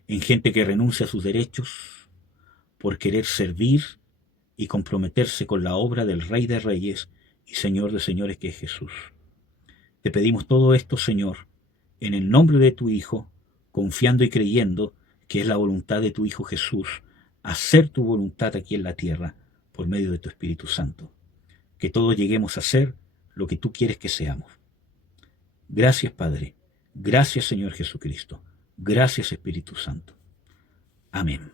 en gente que renuncia a sus derechos por querer servir y comprometerse con la obra del Rey de Reyes y Señor de Señores, que es Jesús. Te pedimos todo esto, Señor, en el nombre de tu Hijo, confiando y creyendo que es la voluntad de tu Hijo Jesús, hacer tu voluntad aquí en la tierra por medio de tu Espíritu Santo. Que todos lleguemos a ser lo que tú quieres que seamos. Gracias, Padre. Gracias, Señor Jesucristo. Gracias, Espíritu Santo. Amén.